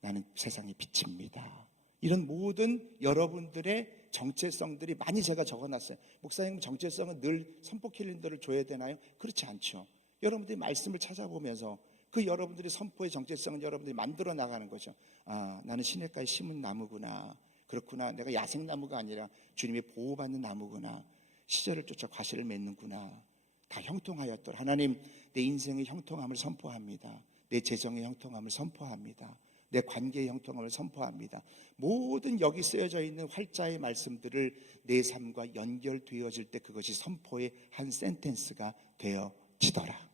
나는 세상의 빛입니다. 이런 모든 여러분들의 정체성들이 많이 제가 적어놨어요. 목사님 정체성은 늘 선포 캘린더를 줘야 되나요? 그렇지 않죠. 여러분들이 말씀을 찾아보면서 그 여러분들의 선포의 정체성을 여러분들이 만들어 나가는 거죠. 아, 나는 시냇가에 심은 나무구나. 그렇구나. 내가 야생나무가 아니라 주님의 보호받는 나무구나. 시절을 쫓아 과실을 맺는구나. 다 형통하였더라. 하나님, 내 인생의 형통함을 선포합니다. 내 재정의 형통함을 선포합니다. 내 관계의 형통함을 선포합니다. 모든 여기 쓰여져 있는 활자의 말씀들을 내 삶과 연결되어질 때 그것이 선포의 한 센텐스가 되어지더라.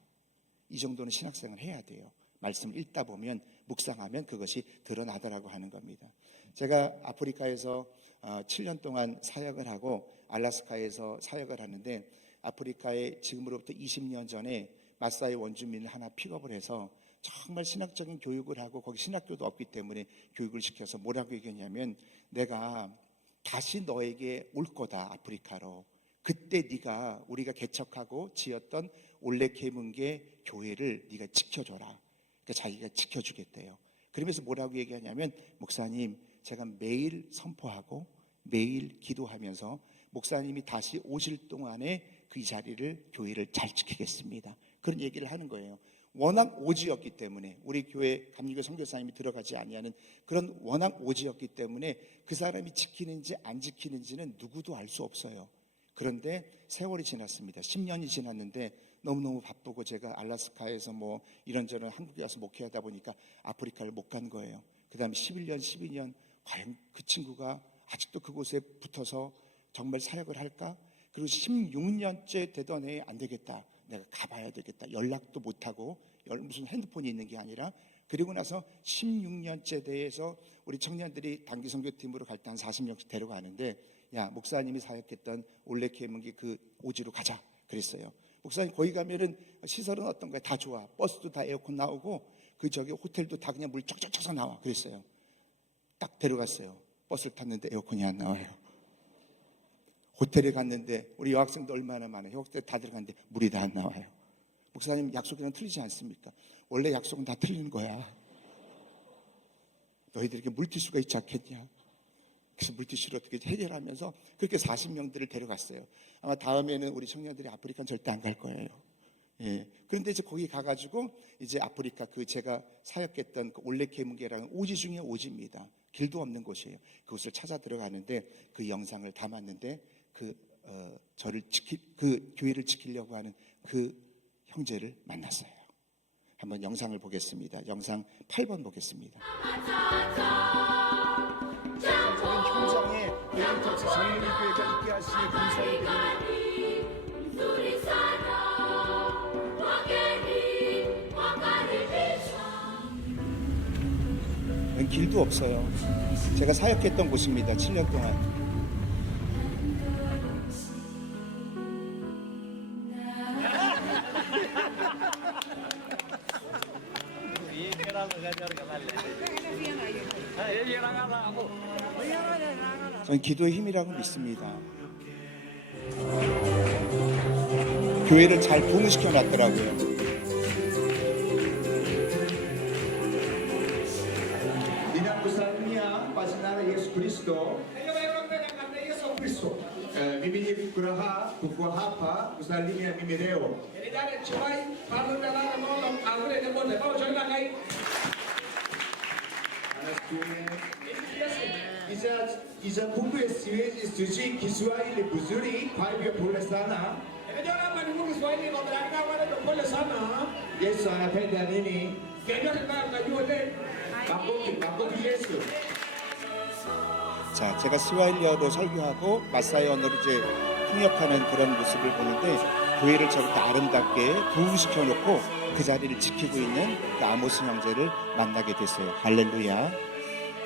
이 정도는 신학생을 해야 돼요. 말씀을 읽다 보면 묵상하면 그것이 드러나더라고 하는 겁니다. 제가 아프리카에서 7년 동안 사역을 하고 알래스카에서 사역을 하는데 아프리카에 지금으로부터 20년 전에 마사이 원주민을 하나 픽업을 해서 정말 신학적인 교육을 하고 거기 신학교도 없기 때문에 교육을 시켜서 뭐라고 얘기했냐면 내가 다시 너에게 올 거다 아프리카로. 그때 네가 우리가 개척하고 지었던 올레케문게 교회를 네가 지켜줘라. 그러니까 자기가 지켜주겠대요. 그러면서 뭐라고 얘기하냐면 목사님 제가 매일 선포하고 매일 기도하면서 목사님이 다시 오실 동안에 그 자리를 교회를 잘 지키겠습니다. 그런 얘기를 하는 거예요. 워낙 오지였기 때문에 우리 교회 감리교 선교사님이 들어가지 아니하는 그런 워낙 오지였기 때문에 그 사람이 지키는지 안 지키는지는 누구도 알 수 없어요. 그런데 세월이 지났습니다. 10년이 지났는데 너무너무 바쁘고 제가 알래스카에서 뭐 이런저런 한국에 와서 목회하다 보니까 아프리카를 못 간 거예요. 그 다음에 11년, 12년 과연 그 친구가 아직도 그곳에 붙어서 정말 사역을 할까? 그리고 16년째 되던 해에 안 되겠다. 내가 가봐야 되겠다. 연락도 못하고 무슨 핸드폰이 있는 게 아니라 그리고 나서 16년째 돼서 우리 청년들이 단기 선교팀으로 갈 때 한 40명씩 데려가는데 야 목사님이 사역했던 올레케문게 그 오지로 가자 그랬어요. 목사님 거기 가면은 시설은 어떤가요? 다 좋아. 버스도 다 에어컨 나오고 그 저기 호텔도 다 그냥 물 쫙쫙 쳐서 나와 그랬어요. 딱 데려갔어요. 버스를 탔는데 에어컨이 안 나와요. 호텔에 갔는데 우리 여학생도 얼마나 많아요. 호텔 다 들어갔는데 물이 다 안 나와요. 목사님 약속이랑 틀리지 않습니까? 원래 약속은 다 틀리는 거야. 너희들에게 물티슈가 있지 않겠냐? 그래서 물티슈를 어떻게 해결하면서 그렇게 40명들을 데려갔어요. 아마 다음에는 우리 청년들이 아프리카는 절대 안 갈 거예요. 예. 그런데 이제 거기 가가지고 이제 아프리카 그 제가 사역했던 그 올레케문게라는 오지 중에 오지입니다. 길도 없는 곳이에요. 그곳을 찾아 들어가는데 그 영상을 담았는데 그 교회를 지키려고 하는 그 형제를 만났어요. 한번 영상을 보겠습니다. 영상 8번 보겠습니다. 현장에 인터치 정문교회가 있게 하시니 감사드립니다. 여기 길도 없어요. 제가 사역했던 곳입니다. 7년 동안. 저는 기도의 힘이라고 믿습니다. 교회를 잘 부흥시켜 놨더라고요. Dinamikusalmia pasinara Yesus Kristo. Mimi kuraha kukua hapa kusalimia mimi leo. Iza kumbe siwezi sushi Kiswahili vizuri, kwa hivyo pole sana. Yesu anapenda nini? Makofi Yesu. 자, 제가 스와힐리어로 설교하고 마사이 언어로 이제 통역하는 그런 모습을 보는데 교회를 저렇게 아름답게 부흥시켜 놓고 그 자리를 지키고 있는 그 아모스 형제를 만나게 됐어요. 할렐루야.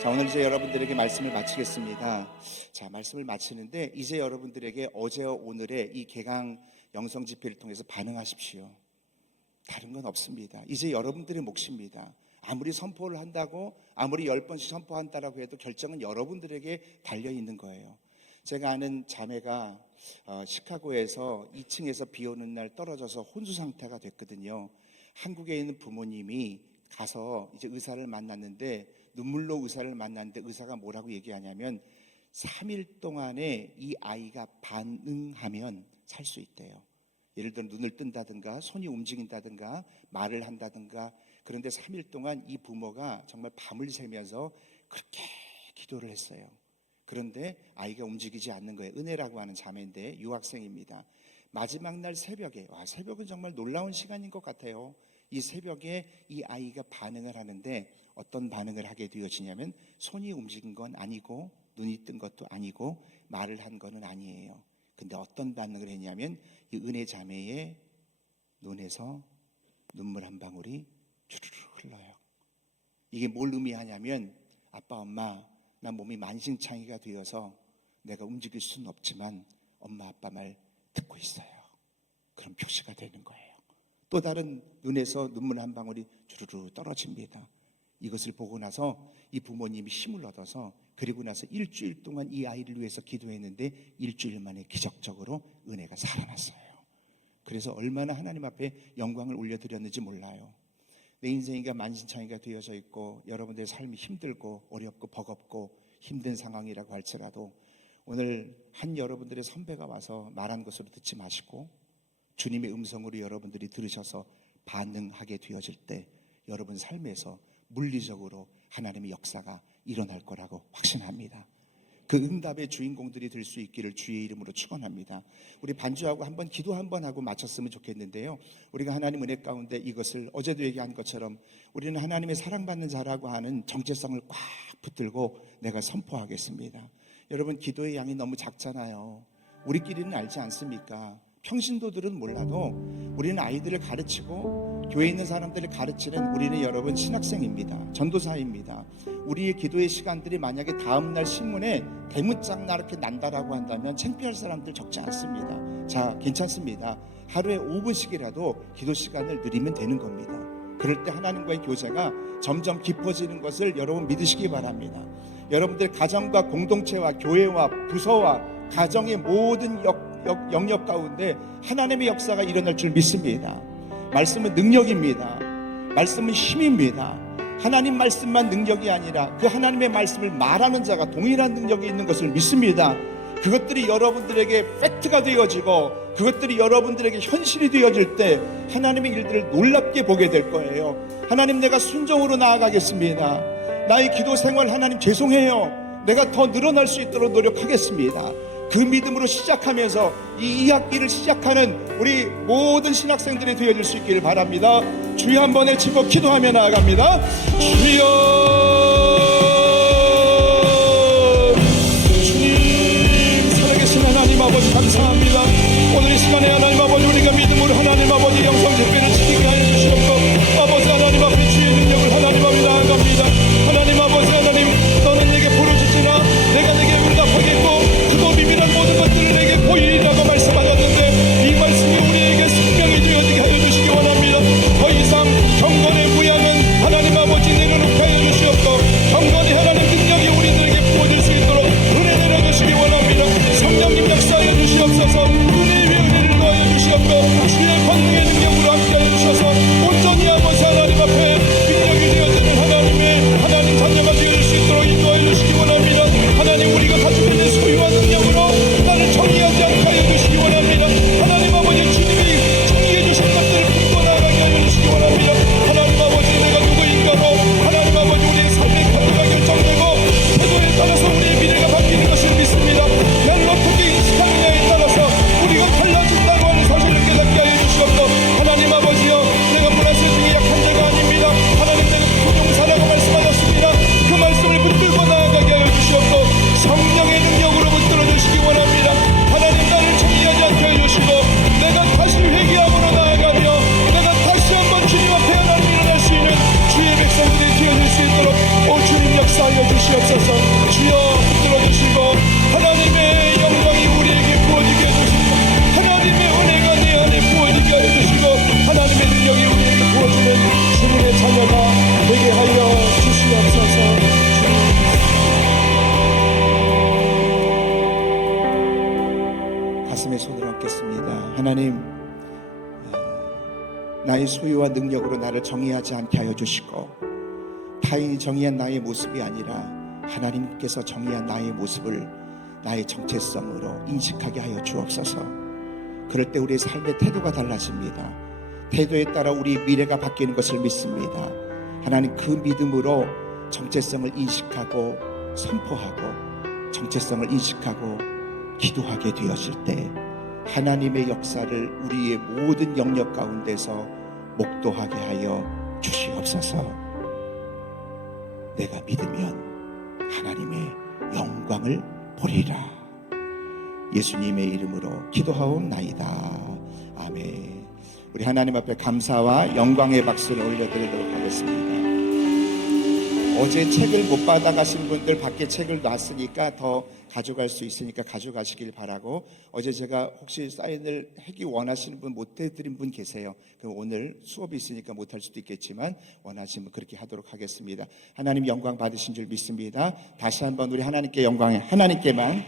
자, 오늘 이제 여러분들에게 말씀을 마치겠습니다. 자, 말씀을 마치는데 이제 여러분들에게 어제와 오늘의 이 개강 영성 집회를 통해서 반응하십시오. 다른 건 없습니다. 이제 여러분들의 몫입니다. 아무리 선포를 한다고, 아무리 10번씩 선포한다라고 해도 결정은 여러분들에게 달려있는 거예요. 제가 아는 자매가 시카고에서 2층에서 비 오는 날 떨어져서 혼수 상태가 됐거든요. 한국에 있는 부모님이 가서 이제 의사를 만났는데, 눈물로 의사를 만났는데 의사가 뭐라고 얘기하냐면 3일 동안에 이 아이가 반응하면 살 수 있대요. 예를 들어 눈을 뜬다든가 손이 움직인다든가 말을 한다든가. 그런데 3일 동안 이 부모가 정말 밤을 새면서 그렇게 기도를 했어요. 그런데 아이가 움직이지 않는 거예요. 은혜라고 하는 자매인데 유학생입니다. 마지막 날 새벽에, 새벽은 정말 놀라운 시간인 것 같아요. 이 새벽에 이 아이가 반응을 하는데 어떤 반응을 하게 되어지냐면 손이 움직인 건 아니고 눈이 뜬 것도 아니고 말을 한 거는 아니에요. 근데 어떤 반응을 했냐면 이 은혜 자매의 눈에서 눈물 한 방울이 주르르 흘러요. 이게 뭘 의미하냐면 아빠, 엄마, 나 몸이 만신창이가 되어서 내가 움직일 수는 없지만 엄마, 아빠 말 듣고 있어요. 그런 표시가 되는 거예요. 또 다른 눈에서 눈물 한 방울이 주르르 떨어집니다. 이것을 보고 나서 이 부모님이 힘을 얻어서 그리고 나서 일주일 동안 이 아이를 위해서 기도했는데 일주일 만에 기적적으로 은혜가 살아났어요. 그래서 얼마나 하나님 앞에 영광을 올려드렸는지 몰라요. 내 인생이가 만신창이가 되어져 있고 여러분들의 삶이 힘들고 어렵고 버겁고 힘든 상황이라고 할지라도 오늘 한 여러분들의 선배가 와서 말한 것으로 듣지 마시고 주님의 음성으로 여러분들이 들으셔서 반응하게 되어질 때 여러분 삶에서 물리적으로 하나님의 역사가 일어날 거라고 확신합니다. 그 응답의 주인공들이 될 수 있기를 주의 이름으로 축원합니다. 우리 반주하고 한번 기도 한번 하고 마쳤으면 좋겠는데요. 우리가 하나님 은혜 가운데 이것을 어제도 얘기한 것처럼 우리는 하나님의 사랑받는 자라고 하는 정체성을 꽉 붙들고 내가 선포하겠습니다. 여러분 기도의 양이 너무 작잖아요. 우리끼리는 알지 않습니까? 평신도들은 몰라도 우리는 아이들을 가르치고 교회에 있는 사람들을 가르치는 우리는 여러분 신학생입니다. 전도사입니다. 우리의 기도의 시간들이 만약에 다음날 신문에 대문짝 이렇게 난다라고 한다면 창피할 사람들 적지 않습니다. 자, 괜찮습니다. 하루에 5분씩이라도 기도 시간을 누리면 되는 겁니다. 그럴 때 하나님과의 교제가 점점 깊어지는 것을 여러분 믿으시기 바랍니다. 여러분들 가정과 공동체와 교회와 부서와 가정의 모든 영역 가운데 하나님의 역사가 일어날 줄 믿습니다. 말씀은 능력입니다. 말씀은 힘입니다. 하나님 말씀만 능력이 아니라 그 하나님의 말씀을 말하는 자가 동일한 능력이 있는 것을 믿습니다. 그것들이 여러분들에게 팩트가 되어지고 그것들이 여러분들에게 현실이 되어질 때 하나님의 일들을 놀랍게 보게 될 거예요. 하나님, 내가 순종으로 나아가겠습니다. 나의 기도 생활 하나님 죄송해요. 내가 더 늘어날 수 있도록 노력하겠습니다. 그 믿음으로 시작하면서 이 2학기를 시작하는 우리 모든 신학생들이 되어질 수 있기를 바랍니다. 주여 한번 외치고 기도하며 나아갑니다. 주여, 주님, 살아계신 하나님 아버지 감사합니다. 오늘 이 시간에 하나님 아버지 우리가 믿음으로 하나님 아버지 영성 집회를 지키게 하여 주시옵소서. 아버지 하나님 앞에 주의 능력을 하나님 앞에 나아갑니다. 하나님 아버지 주시옵소서. 주여 붙들어 주시고 하나님의 영광이 우리에게 부어지게 해주시고 하나님의 은혜가 내 안에 부어지게 하여 주시고 하나님의 능력이 우리에게 부어지는 주님의 자녀가 되게 하여 주시옵소서. 가슴에 손을 얹겠습니다. 하나님, 나의 소유와 능력으로 나를 정의하지 않게 하여 주시고 타인이 정의한 나의 모습이 아니라 하나님께서 정의한 나의 모습을 나의 정체성으로 인식하게 하여 주옵소서. 그럴 때 우리의 삶의 태도가 달라집니다. 태도에 따라 우리 미래가 바뀌는 것을 믿습니다. 하나님, 그 믿음으로 정체성을 인식하고 선포하고 정체성을 인식하고 기도하게 되었을 때 하나님의 역사를 우리의 모든 영역 가운데서 목도하게 하여 주시옵소서. 내가 믿으면 하나님의 영광을 보리라. 예수님의 이름으로 기도하옵나이다. 아멘. 우리 하나님 앞에 감사와 영광의 박수를 올려드리도록 하겠습니다. 어제 책을 못 받아가신 분들 밖에 책을 놨으니까 더 가져갈 수 있으니까 가져가시길 바라고, 어제 제가 혹시 사인을 하기 원하시는 분 못 해드린 분 계세요. 그럼 오늘 수업이 있으니까 못할 수도 있겠지만 원하시면 그렇게 하도록 하겠습니다. 하나님 영광 받으신 줄 믿습니다. 다시 한번 우리 하나님께 영광해, 하나님께만